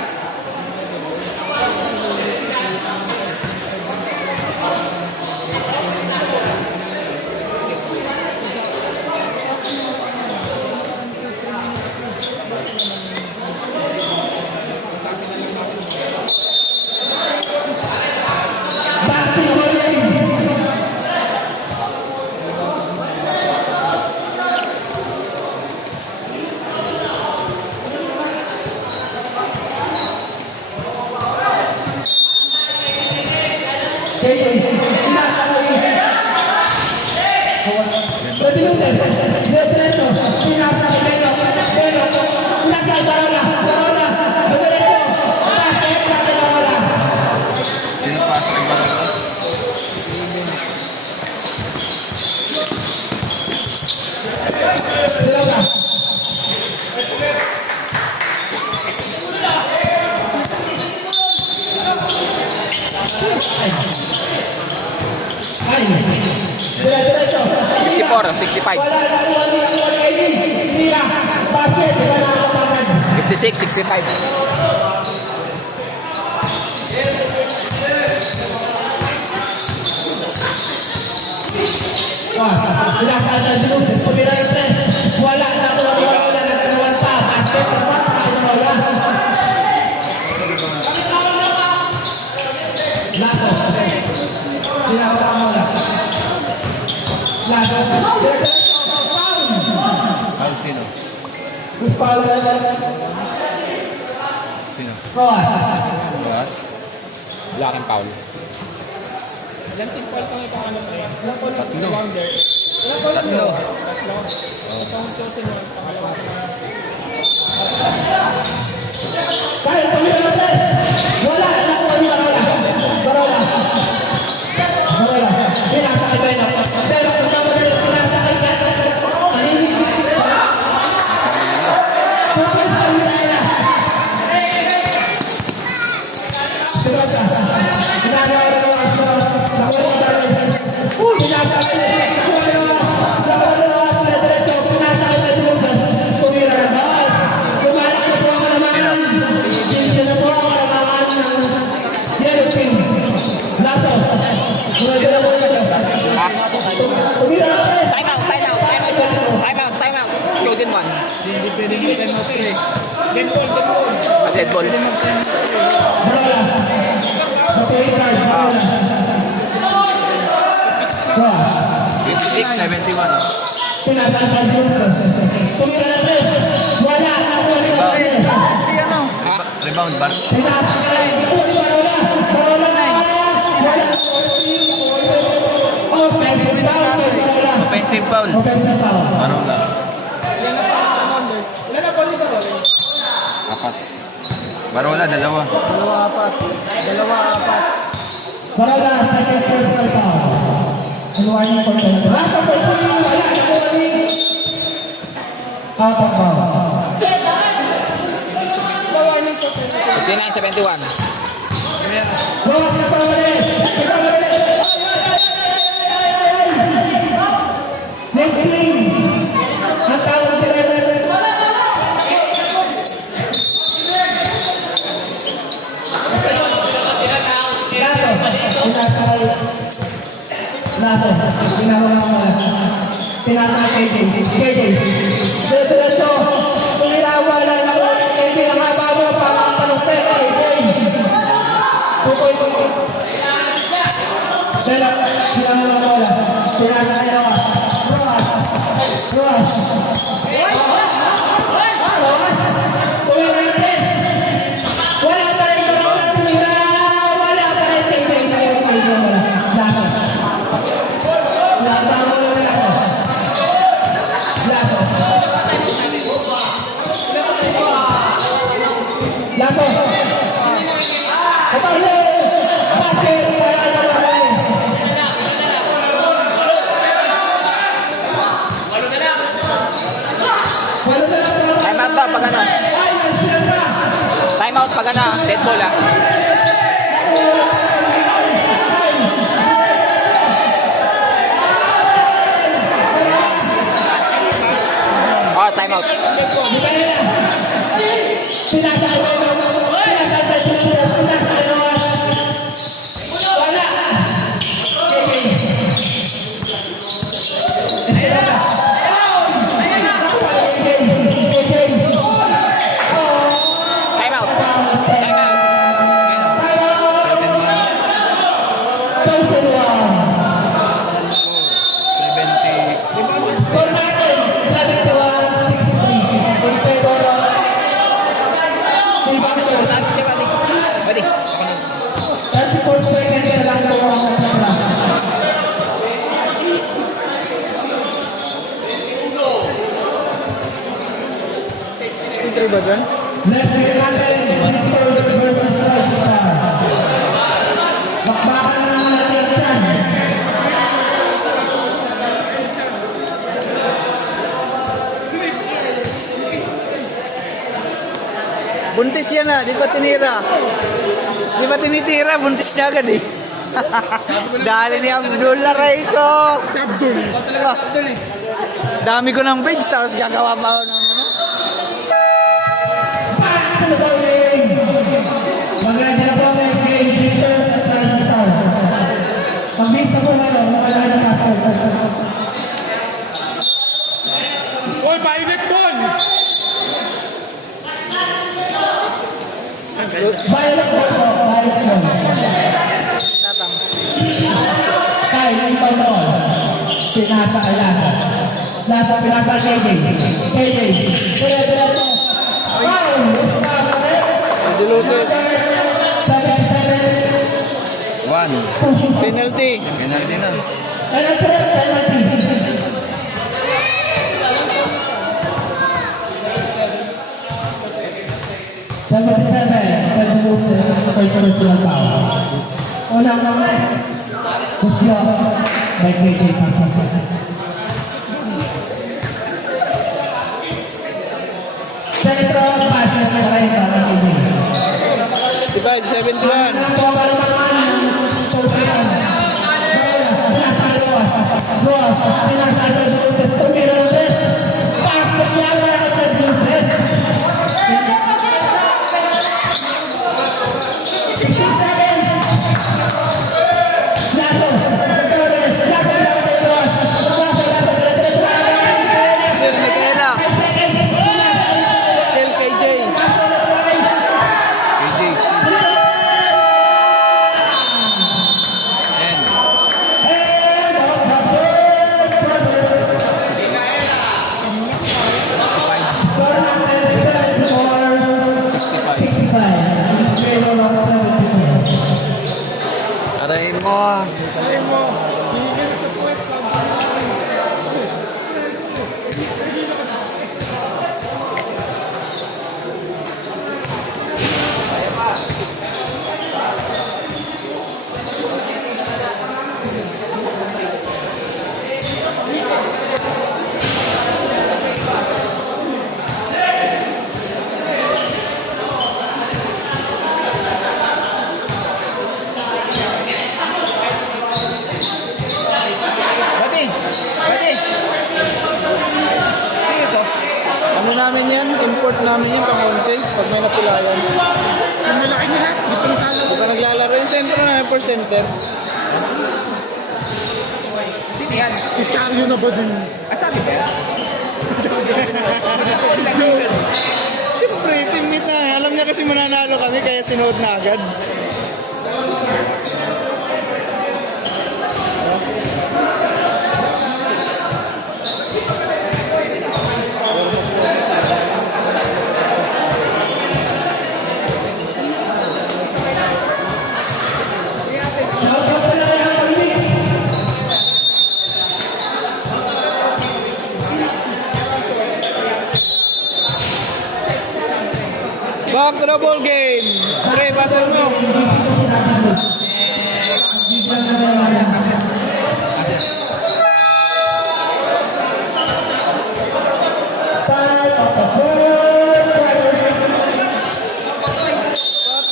Back to the game. Ay, dire-diretso. 64, 65. Wala na po ang 180. Tira, basket, wala na kapatid. 56, 65. Pinakata si Luces, pumira yung tres. Wala na po ang wala na kanuwan pa. Basket, wala. Lato. Pinakata mo lang. Lato. Dire-diretso, foul. Foul sino? Who's foul? Sino? Cross. Boss? Wala kang foul. Ilang team foul kang ipakano mo yan? Ilang foul Tatlo. yung rounder? Ilang foul Tatlo. mo? Tatlo. Ito ang chosen one. Pangalawa. Kahit pumira yung tres. Wala na po ang Barola. Barola. Barola. Pinasakay ba yun? Pero kung naman yung pinasakay ka, Time out, time out, time out, time out, time out. Chosen one. Hindi pwede mo time out eh. Dead ball, dead ball. Dead ball. 56, 71. Si ano? Rebound ba? Offensive foul. Barola. Ilan na foul ng rounder? Ilan na foul ni Barola? 4. Barola, 2. Dalawa, apat. Dalawa, apat. Barola, second personal foul. And warning for the Rasa po po yung wala na po out of bounds. Bawain yung top. 59, 71. Cross na pa ulit. Ito ulit. Next play. Ang tawag nila Lato, ginawa mo pinaka KJ. Diretso, tumirawa lang ako KJ ang haba mo para panukte KJ. Tukoy. Dela, ginawa mo wala. Pinaka Cross. Tumira yung press. Wala pa rin tumira. Wala pa rin KJ. Lato. Lato. Kapag pasir, wala na ba? Time out ba pag ano? Time out pag ano? Dead ball ah. Oh, time out. Time out. Time out. 70. Pwede. 34 seconds na lang po ang natira. Ba dyan? Let's get natin. Bakbakan na natin dyan. Buntis yan ah, di pa tinira. Di pa tinitira, buntis niya agad eh. Dali ni Abdul laray ko. Si Abdul. Ikaw talaga si Abdul eh. Dami ko ng page tapos gagawa pa ako ng ano. Back to the bowling. Maganda na po ang next game. Victor at Francis Star. Pag-mix na po ngayon. Makalaga na master. Oy, violet ball. Violet ball po. Violet ball. Tatang. Kyle, yung ball. Pinasa kay Lasa. Lasa, pinasa KJ. KJ. Dire-diretso. Foul! Dilusos. 77. 1. Penalty. Penalty na. Penalty. Personal foul. Unang Kusyo. By KJ Pasok. Centro pass na karayin para KJ. 65, 71. Still Michaela. Still KJ. KJ, Steve. And 65. Arayin mo ah. Bati! Bati! Sino to? Ano namin yan? Import namin yan pang 11 pag may napilayan. Ang malaki nila. Di pa nasala ko. Pag naglalaro yung sentro na per center. Sino yan? Si Sario na ba din? Sabi ba yan? Siyempre, teammate na. Alam niya kasi mananalo kami kaya sinuot na agad. Back to the ball game. Pre, pasal mo.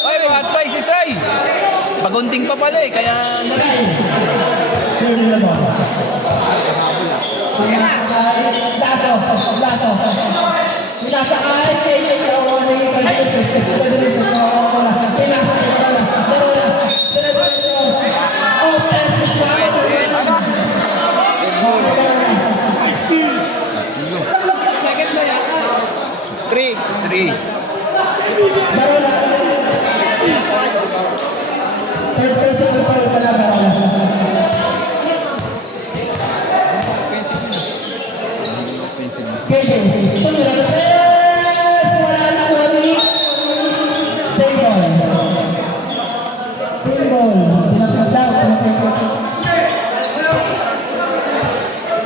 Ay, buhatay si Sai! Pagunting pa pala eh, kaya narin. Three. 3.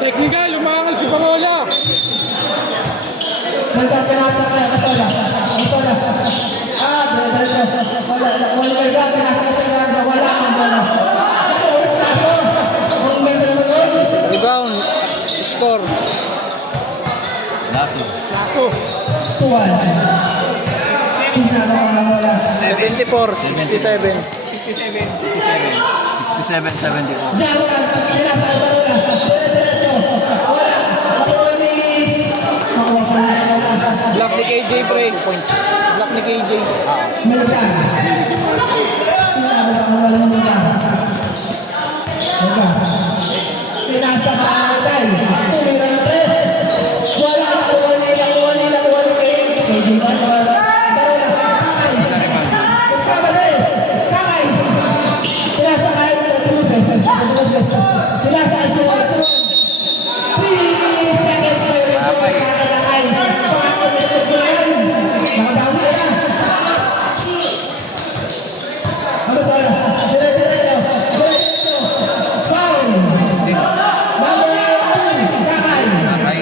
Technical, umangal si Parola. Rebound. Score. Lasso. Laso. 74. 67. 67. 67-74. Block ni KJ, pre. Block ni KJ. Kakay.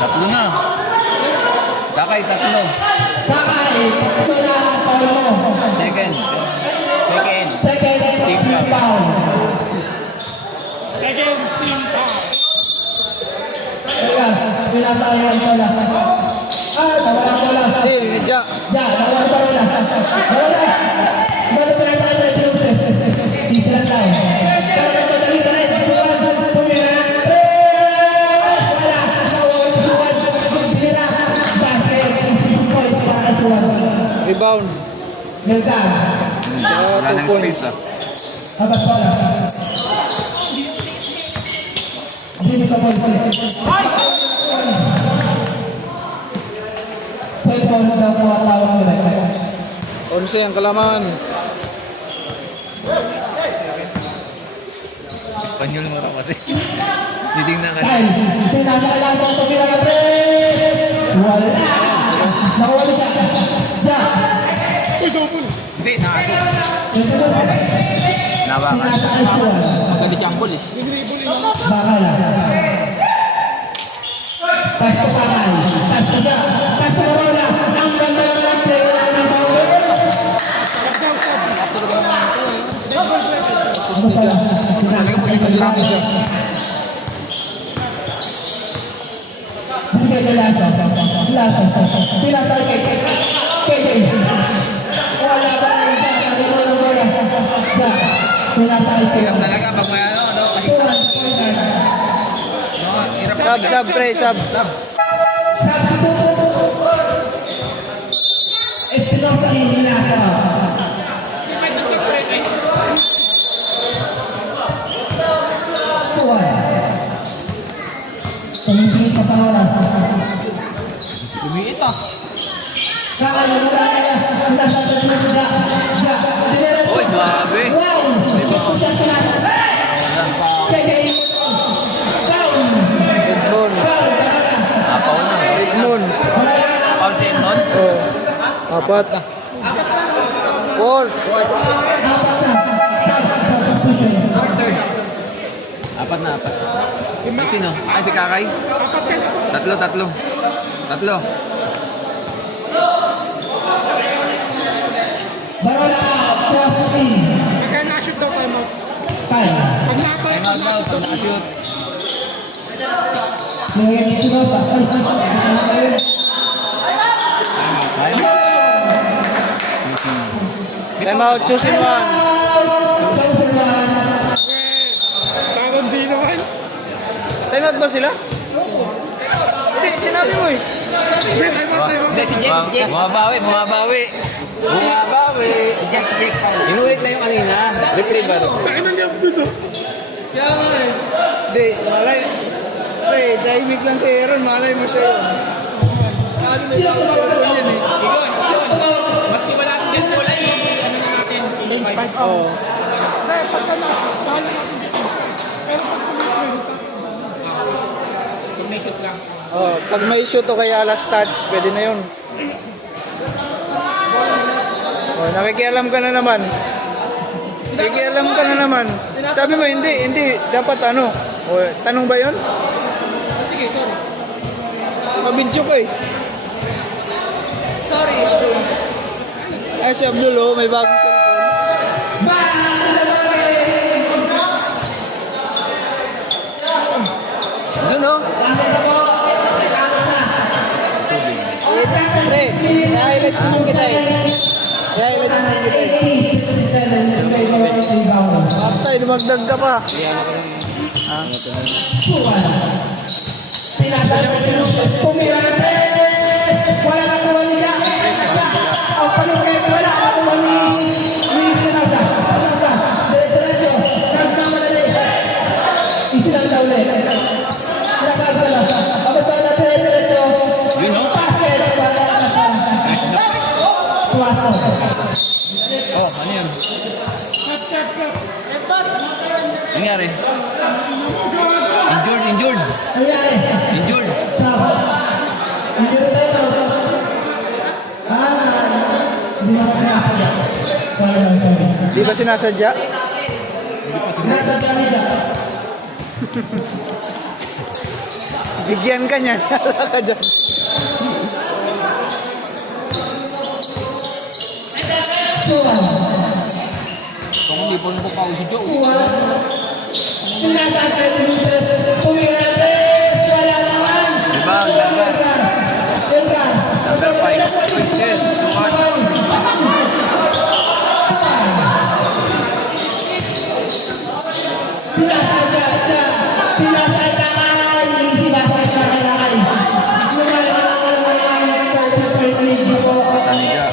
Tatlo na. Kakay, tatlo. Second. Team foul. Second team foul. Medya. Rebound. Wala nang space ah. Onse ang kalaman. Espanyol mo rin kasi. Titingnan ka na. Hindi, nabakan. Kasi jambol eh. Hirap talaga pag may ano, Sub, pre, sub. Espinosa Inilasa. May nagsa-break eh. Suwan. Tumingin pa sa oras. lumiit ah. Uy, grabe. Edmond. Apaw na. Edmond. Paul si Edmond? Oh. Apat. 4. Apat na. Ay, sino? Ay, si Kakay? Tatlo. Kaya na-shoot daw tayo mo. Pag Ay, mag-out. Pag nakashoot. Time out, choosing one. Parang di naman. Time out ba sila? Hindi, sinabi mo eh. Hindi, si Jack. Bumabawi. Si Jack. Inulit na yung kanina. Replay ba? Tayo na niya dito. Kaya nga eh. Hindi, malay. Pre, tahimik lang si Aaron, malay mo siya yun. Ano na yung cellphone yan eh. Maski wala ang cellphone ay ano na natin. Oo. Kaya pagka bahala natin dito. Pero pag shoot lang. Oh, pag may shoot o kaya last touch, pwede na yun. Oh, nakikialam ka na naman. Sabi mo, hindi. Dapat ano? O, tanong ba yun? Sige, sorry. Mabidyo ko eh. Sorry, Abdul. Ay, si Abdul, oh, may bagong cellphone. Doon oh. Pre, na-highlights naman kita eh. Highlights na kita eh. 87 in favor of rebound. Patay, dumagdag ka pa. Suwan. Pinasal ko pumirante. Wala na kuha nila. Ang palugay wala na kuha ni Luis Sinasa. Diretso. Nagkamadali. Isinang ulit. Nakasala. Abasala diretso. Yun, no? Basket. Wala na sa Tuwaso. Oh, ano yun? Nangyari? Injured. Nangyari. Injured. Sama. Hindi na tayo. Hindi na pinasadya. Sorry. Di ba sinasadya? Pinasadya nila. Bigyan ka niyan. Hala ka dyan. Suwan. Kung hindi po nung pa si Joe. Suwan. Pinasadya nila. Pumirante. Wala naman. Diba? Lagar. Lagar. Lagar 5. Yes. Pinasadya siya. Pinasadya kay. Sinasadya kay. Saniga.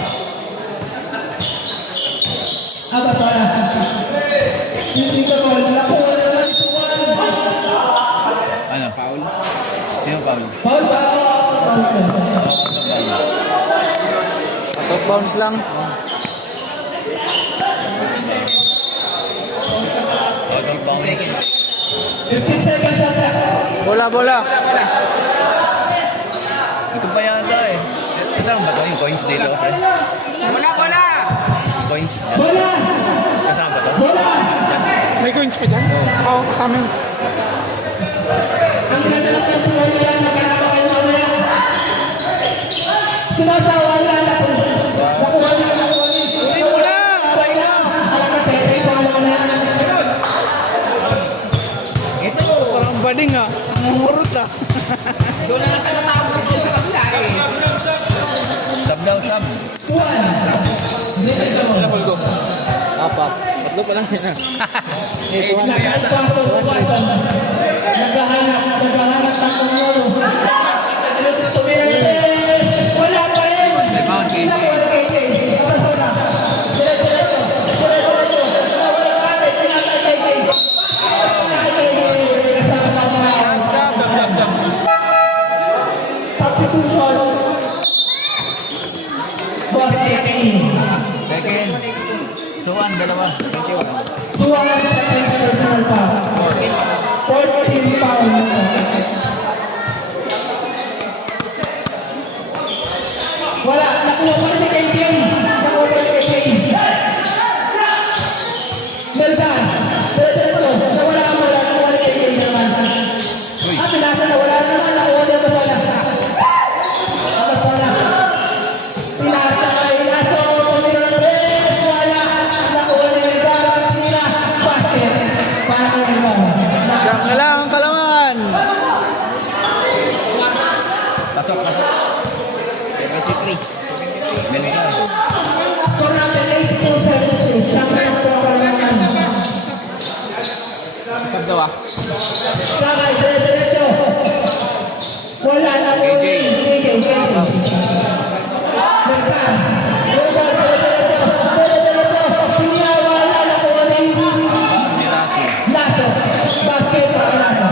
Apa para? Hindi ko nakuha na lang Suwan. Ano? Foul? Sino foul? Foul ba? Out of bounds lang. Out of bounds. 15 seconds left. Bola. Ito pa yata eh. Kasama ba ito? Yung coins dito, pre? Wala! Yung coins. Yan. Bola! Kasama ba ito? Bola! Yan. May coins pa dyan? Oo, kasama yun. Ang ginagalang ng tuwa nila, magkakapa kayo mamaya. Sumasawa na lang. Nakuha nila. Uy mo na! Aray na! Alam ka, Tete, pangalan na yan. Parang bading ah. Mumurot ah. Doon na sa natawag ko sa kabila eh. Sub daw, sub. Suwan. Ilan ball ko? 4. 3 pa lang yan ah. Ito ano? Pasok, pasok. Naghahanap ng pangolo. Alusis tumira. Wala pa rin. Rebound, KJ. Wala pa rin, KJ. Abasona. Diretso. Wala pa rin. Pinasa KJ. Sab. Substitution. Boss Eddie. Second. Suwan, dalawa. 21. Suwan sa second personal foul. 14 foul. Wala. Nakuha pa rin ni KJ. Nakuha pa rin ni KJ. Meldan. Diretso. Nawala ang wala. Nakuha ni KJ naman. Uy. Pinasa na wala naman. Nakuha ni Abasona. Abasona. Pinasa kay Lasso. Tumira na rin. Wala. Nakuha ni Meldan. Tira. Basket. Para kay Meldan. Siyam na lang ang kalaman. Pasok. 73. Melgar. Score natin 82-73. Siyempre ang pagkakangan. Sub daw ah. Sakay, diretso. Wala na po. KJ. KJ. Meldan. Diretso. Siniyawala na po rin. Ni Raso. Lasso. Basket para Lasso.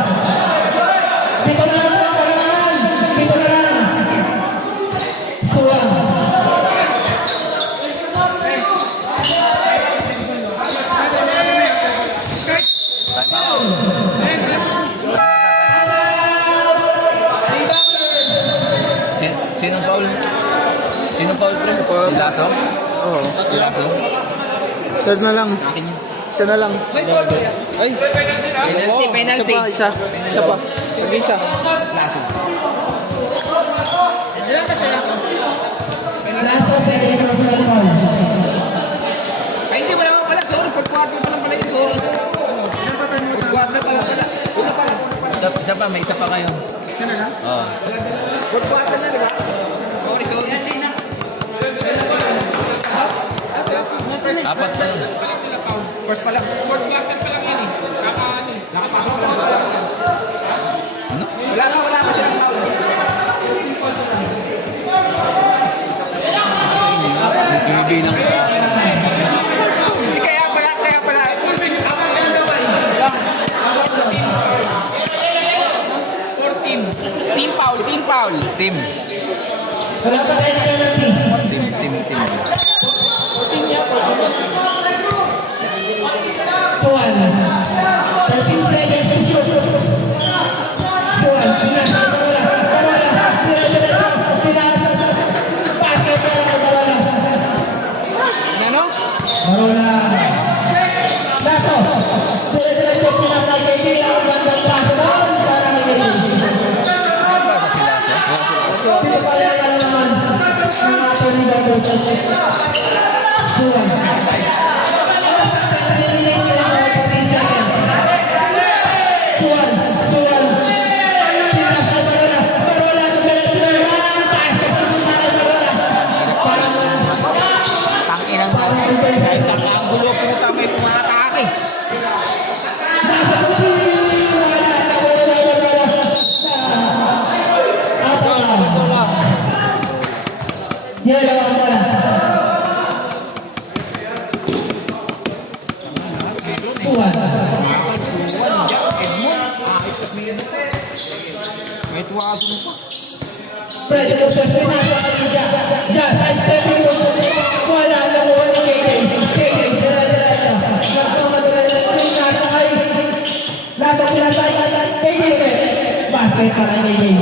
Dito na lang po ang kalangan. Dito na lang. Suwan. Time out. Sino foul? Sino foul, pre? Si Lasso? Oo. Si Lasso? Sad na lang. Akin yun. Isa na lang. Ay. Penalty. Isa pa. Isa. Lasso. Lasso sa personal foul. Ay, hindi mo naman pala. Sorry, pag-quarter pa lang pala yun. Sorry. Pag-quarter pa lang pala. Isa pa, may isa pa kayo. Isa na lang? Oo. Pag-quarter na, di ba? Sorry. Apat pa lang. First pa lang. Fourth quarter pa lang yan eh. Kakaano eh. Nakapasok pa lang. Ano? Wala pa silang foul. Nagbibilang sa akin. Kaya pala. Team foul. Team. Wala pa tayo na penalty. Team. Suwan. 13 seconds to shoot. Suwan. Basket. Ano? Marola. Lasso. Dire-diretso pinasal kay Dila. Ang bandang lasso. Para kay Dila. Saan ba sa sila? Pinapalayakan naman ng ating Liverpool Celtics. Suwan. 10 minutes and 14 seconds. Suwan. Pinasal Marola. Marola. Pass. Para Tanginang kahit sa kagulo puta may pumatake. May tuwaso pa. Basket para kay Jay.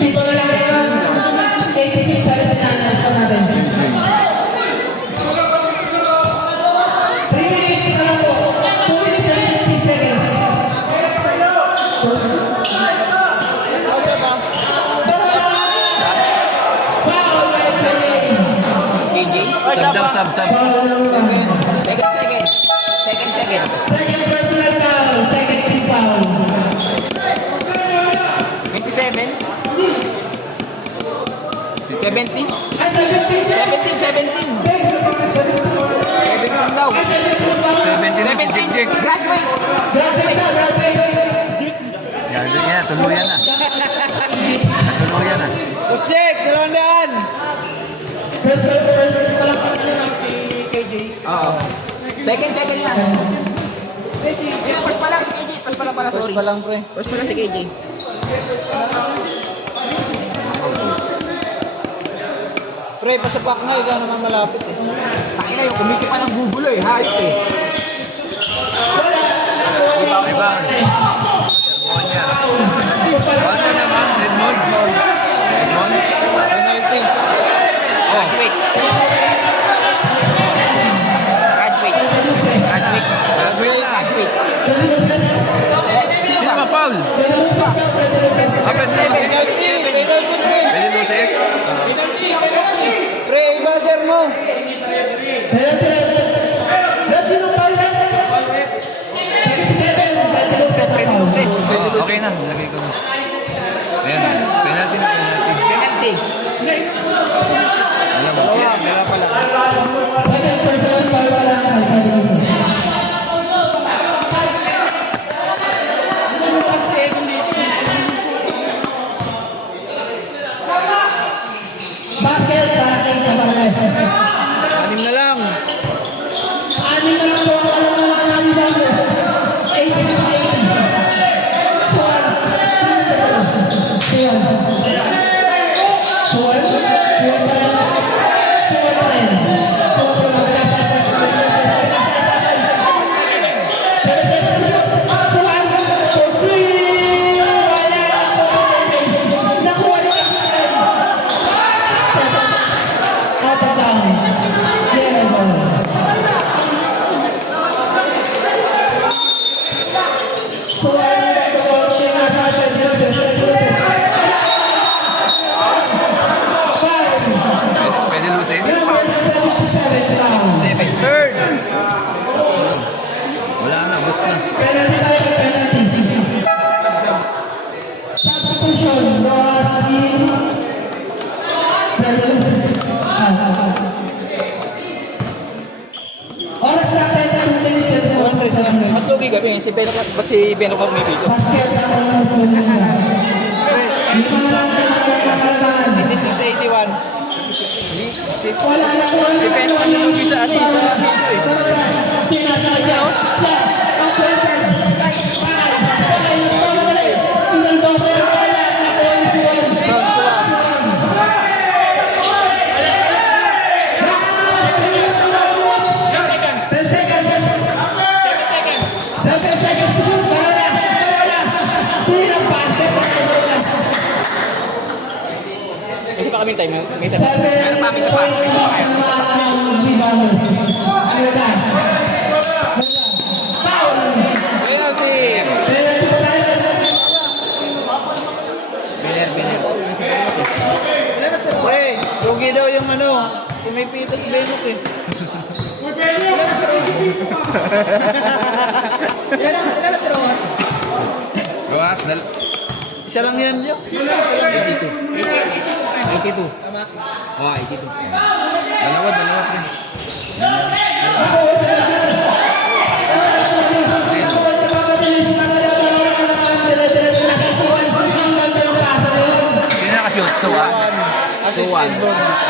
Pito na lang yun. 86 sa pinanay sa natin. 3 minutes na lang po. 2 minutes and 50 seconds. Foul by Jay. KJ. Sub daw, sub. Second. Second personal foul. Second team foul. 27. 17. Ay, 17. 17 daw. 17. Graduate. Yan, tuluyan na. Boss Jake, 200. First palang Si KJ. Oo. Second lang. First pa lang si KJ. First pa lang pala, sorry. First pa lang, pre. First pa lang si KJ. Pre, pasapak nga, ikaw naman malapit eh. Takina yung kumiti pa ng gugulo eh. Hayop eh. Ibang. Sermonya. Ano naman? Redmond. Penalty. Oh. Graduate. Sino ba, Paul? Apat sa Penalty, pre. Pwede Luces? Pre, iba sir mo. Okay na, nilagay ko na. Ayan, penalty. Penalty. Alam mo. Meron pala. Basket para kay Cabarret. 6 na lang. Anim na lang po ang alam ng mga kandidato. 8-6-80. si Beno, ba't si Beno pa dito? Basket ang Sunila. 86-81. Wala na po ang Si Beno ang nalugi sa atin. Pinasadyaw. Ang center. Unang dose. Wala na po ang Suwan. Kasi pa kami time. May time. Meron pa, may isa pa. May isa pa kayo. Penalty. Pre, lugi daw yung ano. Pumipito si Benok eh. Ilan na si Rojas? Rojas, Isa lang yan, Jo. 82. Tama. Oh, 82. Dalawa, pre. Sino nakashoot? So, Assist Suwan. and bonus.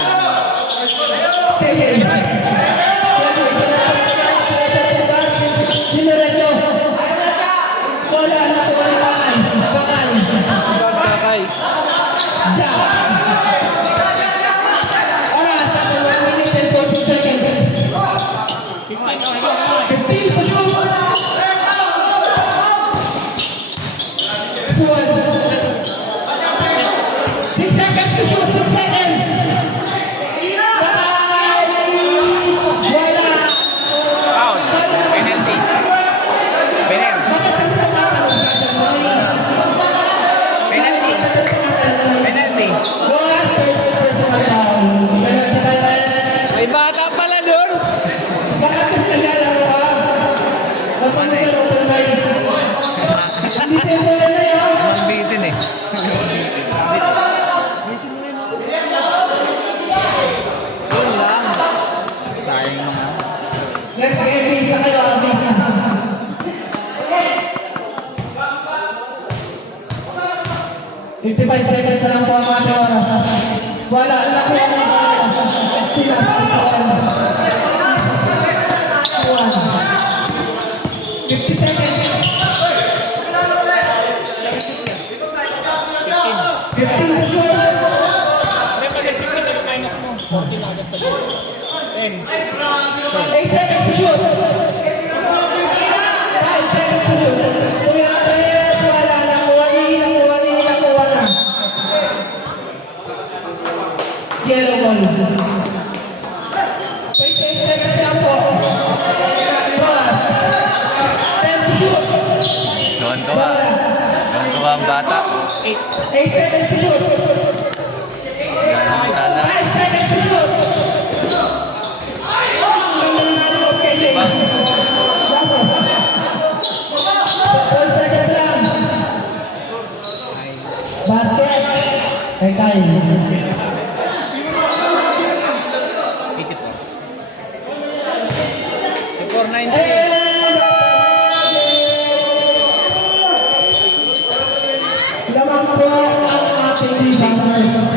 Bakay. Foul. Penalty. Penalty. Penalty. May bata pala doon. Ano eh? Ang bitin eh. Doon lang. Sayang yung mga... Next game, visa kayo, visa. 55 seconds na lang po ang ating oras. Wala na po ang oras. 50 seconds. 15 to shoot. 8 seconds to shoot. 5 seconds to shoot. Kuya, wala na. Wala na. Yellow ball. 28 seconds lang po. Pass. 10 to shoot. Tuwan-tuwa. Tuwan-tuwa ang bata. 8 seconds to shoot. Gano'n ang tala. 5 seconds to shoot. Okay, Diba? 12 seconds lang. Basket. Ekay. 490. Lamang po ang ating rebounders.